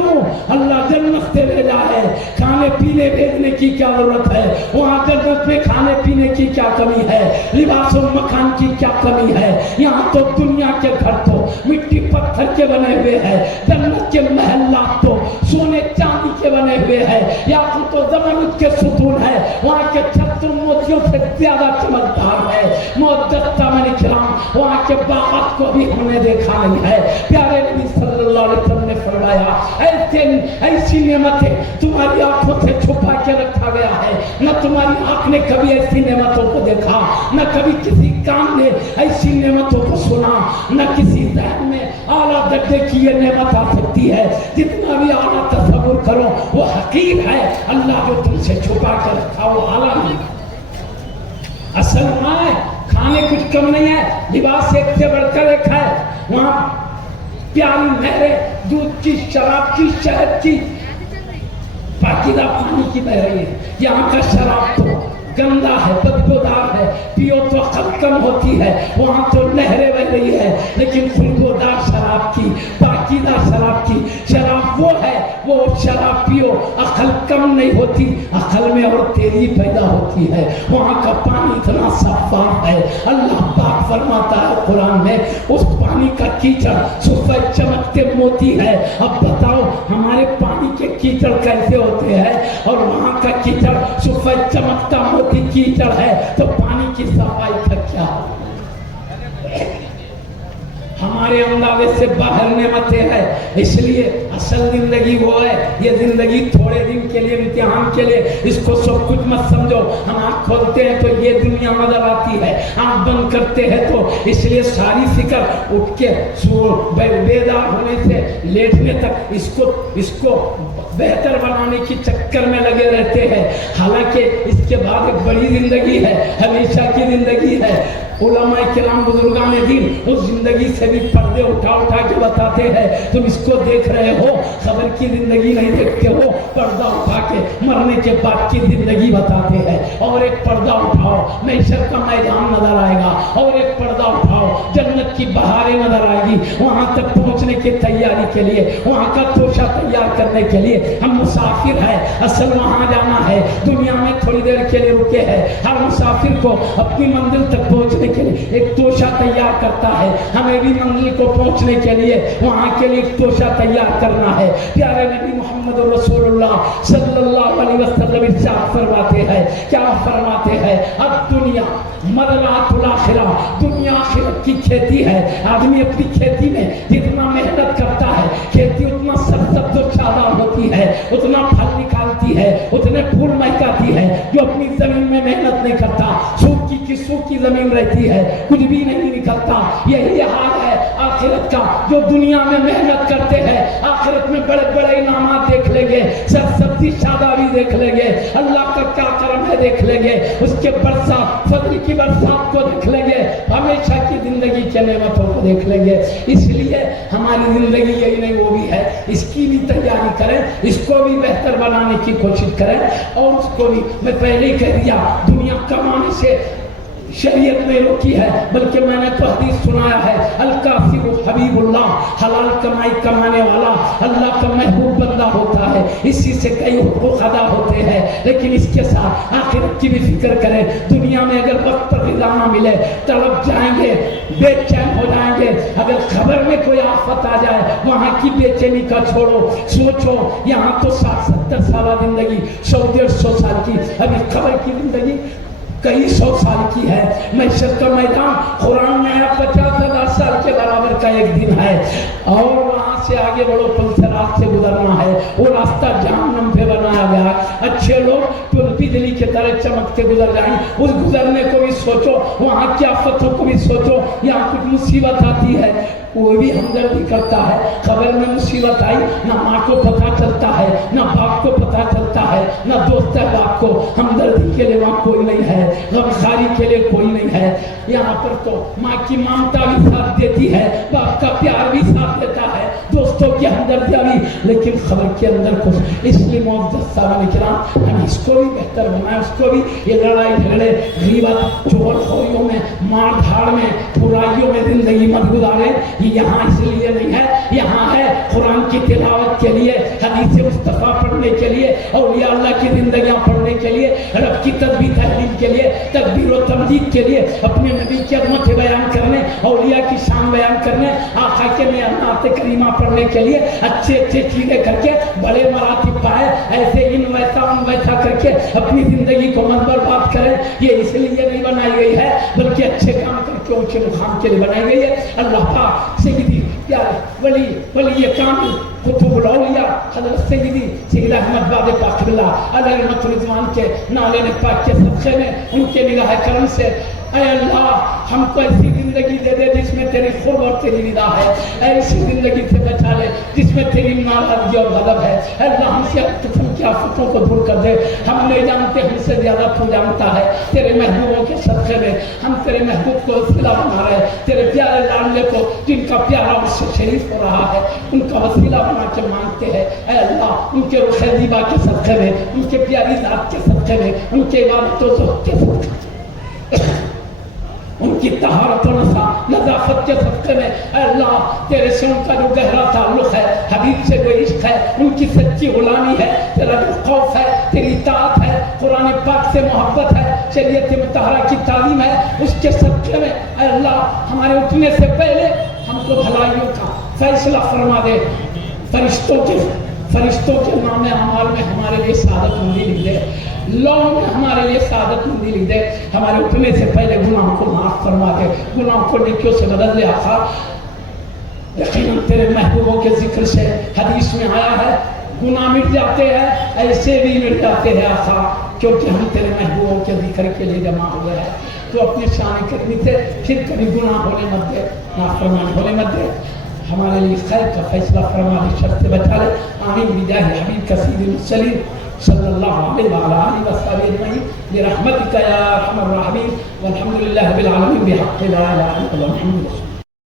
اللہ جنت سے بھیجا ہے، کھانے پینے بھیجنے کی کیا ضرورت ہے؟ وہاں جنت میں کھانے پینے کی کیا کمی ہے؟ لباس و مکان کی کیا کمی ہے؟ یہاں تو دنیا کے گھر تو مٹی پتھر کے بنے ہوئے ہیں، جنت کے محلات تو سونے چاندی کے بنے ہوئے ہیں، یاقوت و زمرد کے ستون ہے، وہاں کے چھت موتیوں سے زیادہ چمکدار ہے۔ معزز سامعین کرام، وہاں کے باغات کو بھی ہم نے دیکھا نہیں ہے۔ پیارے نبی صلی اللہ علیہ وسلم نے فرمایا ایسی نعمتیں تمہاری آنکھوں سے چھپا کے رکھا گیا ہے، نہ تمہاری آنکھ نے کبھی ایسی نعمتوں کو دیکھا، نہ کبھی کسی کان نے ایسی نعمتوں کو سنا، نہ کسی ذہن میں اعلیٰ درجے کی یہ نعمت آ سکتی ہے۔ جتنا بھی اعلیٰ تصور کرو وہ حقیر ہے، اللہ جو تم سے چھپا کے رکھا وہ اعلیٰ نہیں۔ اصل وہاں ہے، کھانے کچھ کم نہیں ہے، لباس ایک سے بڑھ کر ایک ہے، وہاں پیاری نہریں، دودھ کی، شراب کی، شہد کی، پاکیزہ پانی کی بہ رہی ہے۔ یہاں کا شراب تو گندا ہے، بدبودار ہے، پیو تو عقل کم ہوتی ہے، وہاں تو نہریں بہ رہی ہے، لیکن خوشبودار شراب کی، پاکیزہ شراب کی، شراب وہ ہے، وہ شراب پیو عقل کم نہیں ہوتی، عقل میں اور تیزی پیدا ہوتی ہے۔ وہاں کا پانی اتنا صاف ہے، اللہ پاک فرماتا ہے قرآن میں اس پانی کا کیچڑ سفید چمکتے موتی ہے۔ اب بتاؤ ہمارے پانی کے کیچڑ کیسے ہوتے ہیں اور وہاں کا کیچڑ سفید چمکتا موتی کیچڑ ہے، تو پانی کی صفائی کا کیا؟ ہمارے اندازے سے باہر نعمتیں ہیں، اس لیے اصل زندگی وہ ہے، یہ زندگی تھوڑے دن کے لیے، امتحان کے لیے، اس کو سب کچھ مت سمجھو۔ ہم آنکھ کھولتے ہیں تو یہ دنیا نظر آتی ہے، آنکھ بند کرتے ہیں تو اس لیے ساری فکر اٹھ کے بیدار ہونے سے لیٹنے تک اس کو بہتر بنانے کی چکر میں لگے رہتے ہیں، حالانکہ اس کے بعد ایک بڑی زندگی ہے، ہمیشہ کی زندگی ہے۔ علماء کرام بزرگان دین اس زندگی سے بھی پردے اٹھا کے بتاتے ہیں، تم اس کو دیکھ رہے ہو، خبر کی زندگی نہیں دیکھتے ہو، پردہ اٹھا کے مرنے کے بعد کی زندگی بتاتے ہیں۔ اور ایک پردہ اٹھاؤ، محشر کا میدان نظر آئے گا، اور ایک پردہ اٹھاؤ، جنت کی بہاریں نظر آئے گی۔ وہاں تک پہنچنے کی تیاری کے لیے، وہاں کا توشہ تیار کرنے کے لیے ہم مسافر ہیں، اصل وہاں جانا ہے، دنیا میں تھوڑی دیر کے لیے رکے ہیں۔ ہر مسافر کو اپنی منزل تک پہنچنے کے لیے ایک توشہ تیار کرتا ہے، ہمیں بھی منزل کو پہنچنے کے لیے وہاں کے لیے ایک توشہ تیار کرنا ہے۔ پیارے نبی محمد رسول اللہ صلی اللہ علیہ وسلم ارشاد فرماتے ہیں، کیا فرماتے ہیں؟ الدنیا مزرعۃ الاخرہ، دنیا آخرت کی کھیتی ہے۔ آدمی اپنی کھیتی میں جتنا محنت کرتا ہے، کھیتی اتنا سبز و شاداب ہوتی ہے، اتنا پھل نکالتی ہے، اتنے پھول مہکاتی ہے۔ جو اپنی زمین میں محنت نہیں کرتا، سوکھی زمین رہتی ہے، کچھ بھی نہیں نکلتا۔ یہی حال ہے آخرت کا۔ جو دنیا میں محنت کرتے ہیں، آخرت میں بڑے بڑے انعامات دیکھ لیں گے، سبزی شادابی دیکھ لیں گے، اللہ کا کیا کرم ہے دیکھ لیں گے، اس کے برسات، فضل کی برسات کو دیکھ لیں گے، ہمیشہ کی زندگی کے نعمتوں کو دیکھ لیں گے۔ اس لیے ہماری زندگی یہی نہیں وہ بھی ہے، اس کی بھی تیاری کریں، اس کو بھی بہتر بنانے کی کوشش کریں، اور اس کو بھی میں پہلے ہی کہہ دیا، دنیا کمانے سے شریعت نے روکی ہے، بلکہ میں نے تو حدیث سنایا ہے، الکاسب حبیب اللہ، حلال کمائی کمانے والا اللہ کا محبوب بندہ ہوتا ہے، اسی سے کئی حقوق ادا ہوتے ہیں۔ لیکن اس کے ساتھ آخرت کی بھی فکر کریں۔ دنیا میں اگر وقت پر غذا نہ ملے، تڑپ جائیں گے، بے چین ہو جائیں گے۔ اگر خبر میں کوئی آفت آ جائے، وہاں کی بے چینی کا چھوڑو، سوچو یہاں تو 60-70 سالہ زندگی، 100-150 سال کی، ابھی خبر کی زندگی کئی 100 سال کی ہے۔ محشر کا میدان قرآن میں آیا 50,000 سال کے برابر کا ایک دن ہے، اور وہاں سے آگے بڑھو، پلسرات سے گزرنا ہے۔ وہ راستہ جہنم پہ بنایا گیا ہے، اچھے لوگ بجلی کی طرح چمکتے گزر جائیں، اس گزرنے کو بھی سوچو، وہاں کی آفتوں کو بھی سوچو۔ یہاں کچھ مصیبت آتی ہے، کوئی بھی ہمدردی کرتا ہے۔ قبر میں مصیبت آئی، نہ ماں کو پتہ چلتا ہے، نہ باپ کو پتہ چلتا ہے، نہ دوست احباب کو۔ ہمدردی کے لیے وہاں کوئی نہیں ہے، غمخاری کے لیے کوئی نہیں ہے۔ یہاں پر تو ماں کی ممتا بھی ساتھ دیتی ہے، باپ کا پیار بھی ساتھ دیتا ہے، دوستوں کی ہمدردیاں بھی، لیکن خبر کے اندر کچھ، اس لیے معزز صاحب کرام ہم اس کو بھی بہتر بنائیں، اس کو بھی یہ لڑائی جھگڑے غیبت چغل خوریوں میں مار دھاڑ میں برائیوں میں زندگی مت گزاریں، یہ یہاں اس لیے نہیں ہے، یہاں ہے قرآن کی تلاوت کے لیے، حدیث مصطفیٰ پڑھنے کے لیے، اولیاء اللہ کی زندگیاں پڑھنے کے لیے، رب کی تسبیح تحلیل کے لیے، تکبیر و تمجید کے لیے، اپنے نبی کی عظمت بیان کرنے، اولیاء کی شان بیان کرنے، آقا کے نعمات کریمہ پڑھنے کے لیے، اچھے اچھے چیزیں کر کے بڑے مراتب پائے، ایسے ان ویسا کر کے اپنی زندگی کو مت برباد کریں، یہ اس لیے نہیں بنائی گئی ہے بلکہ اچھے کام کر کے اونچے مقام کے لیے بنائی گئی ہے۔ اللہ پاک سیدی پیارے ولی کامل قطب الاولیاء حضرت سید احمد باب پاک اللہ علیہ رحمت رضوان کے نالے پاک کے صدقے میں ان کے نگاہ کرم سے اے اللہ ہم کو ایسی زندگی دے دے جس میں تیری قرب اور تیری رضا ہے، ایسی زندگی سے بچا لے جس میں تیری ناراضگی اور غضب ہے۔ اے اللہ ہم سے قسم کی آفتوں کو دور کر دے، ہم نہیں جانتے، ہم سے زیادہ تو جانتا ہے، تیرے محبوبوں کے صدقے میں ہم تیرے محبوب کو وسیلہ بنا رہے، تیرے پیارے لاڈلے کو جن کا پیارا اس سے شریف ہو رہا ہے ان کا وسیلہ بنا کے مانگتے ہیں۔ اے اللہ ان کے رخ زیبا کے صدقے میں، ان کے پیاری ذات کے صدقے میں، ان کے عبادت و ذوق کے صدقے میں، ان کی طہارت و نظافت کے صدقے میں، اے اللہ تیرے سے ان کا جو گہرا تعلق ہے، حبیب سے جو عشق ہے، ان کی سچی غلامی ہے، تیرا جو خوف ہے، تیری اطاعت ہے، قرآن پاک سے محبت ہے، شریعت مطہرہ کی تعلیم ہے، اس کے صدقے میں اے اللہ ہمارے اٹھنے سے پہلے ہم کو بھلائیوں کا فیصلہ فرما دے، فرشتوں کے نام اعمال میں ہمارے لیے سعادت مندی لکھ دے، لوح میں ہمارے لیے سعادت مندی لکھ دے، ہمارے اٹھنے سے پہلے گناہوں کو معاف فرما دے، گناہوں کو نیکیوں سے بدل دے۔ آقا یقیناً تیرے محبوبوں کے ذکر سے حدیث میں آیا ہے گناہ مٹ جاتے ہیں، ایسے بھی مٹ جاتے ہیں آقا، کیونکہ ہم تیرے محبوبوں کے ذکر کے لیے جمع ہو گئے ہیں۔ تو اپنے شان کرمی سے پھر کبھی گناہ ہونے مت دے، نافرمانی ہونے مت دے، ہمارے لیے خیر کا فیصلہ فرما دے، شر سے بچا لے۔ آمین بجاہ حبیب کا سید المرسلین صلی اللہ علیہ وعلی آلہ وصحبہ اجمعین برحمتک یا ارحم الراحمین، والحمد للہ رب العالمین بحق لا الہ الا اللہ محمد رسول اللہ۔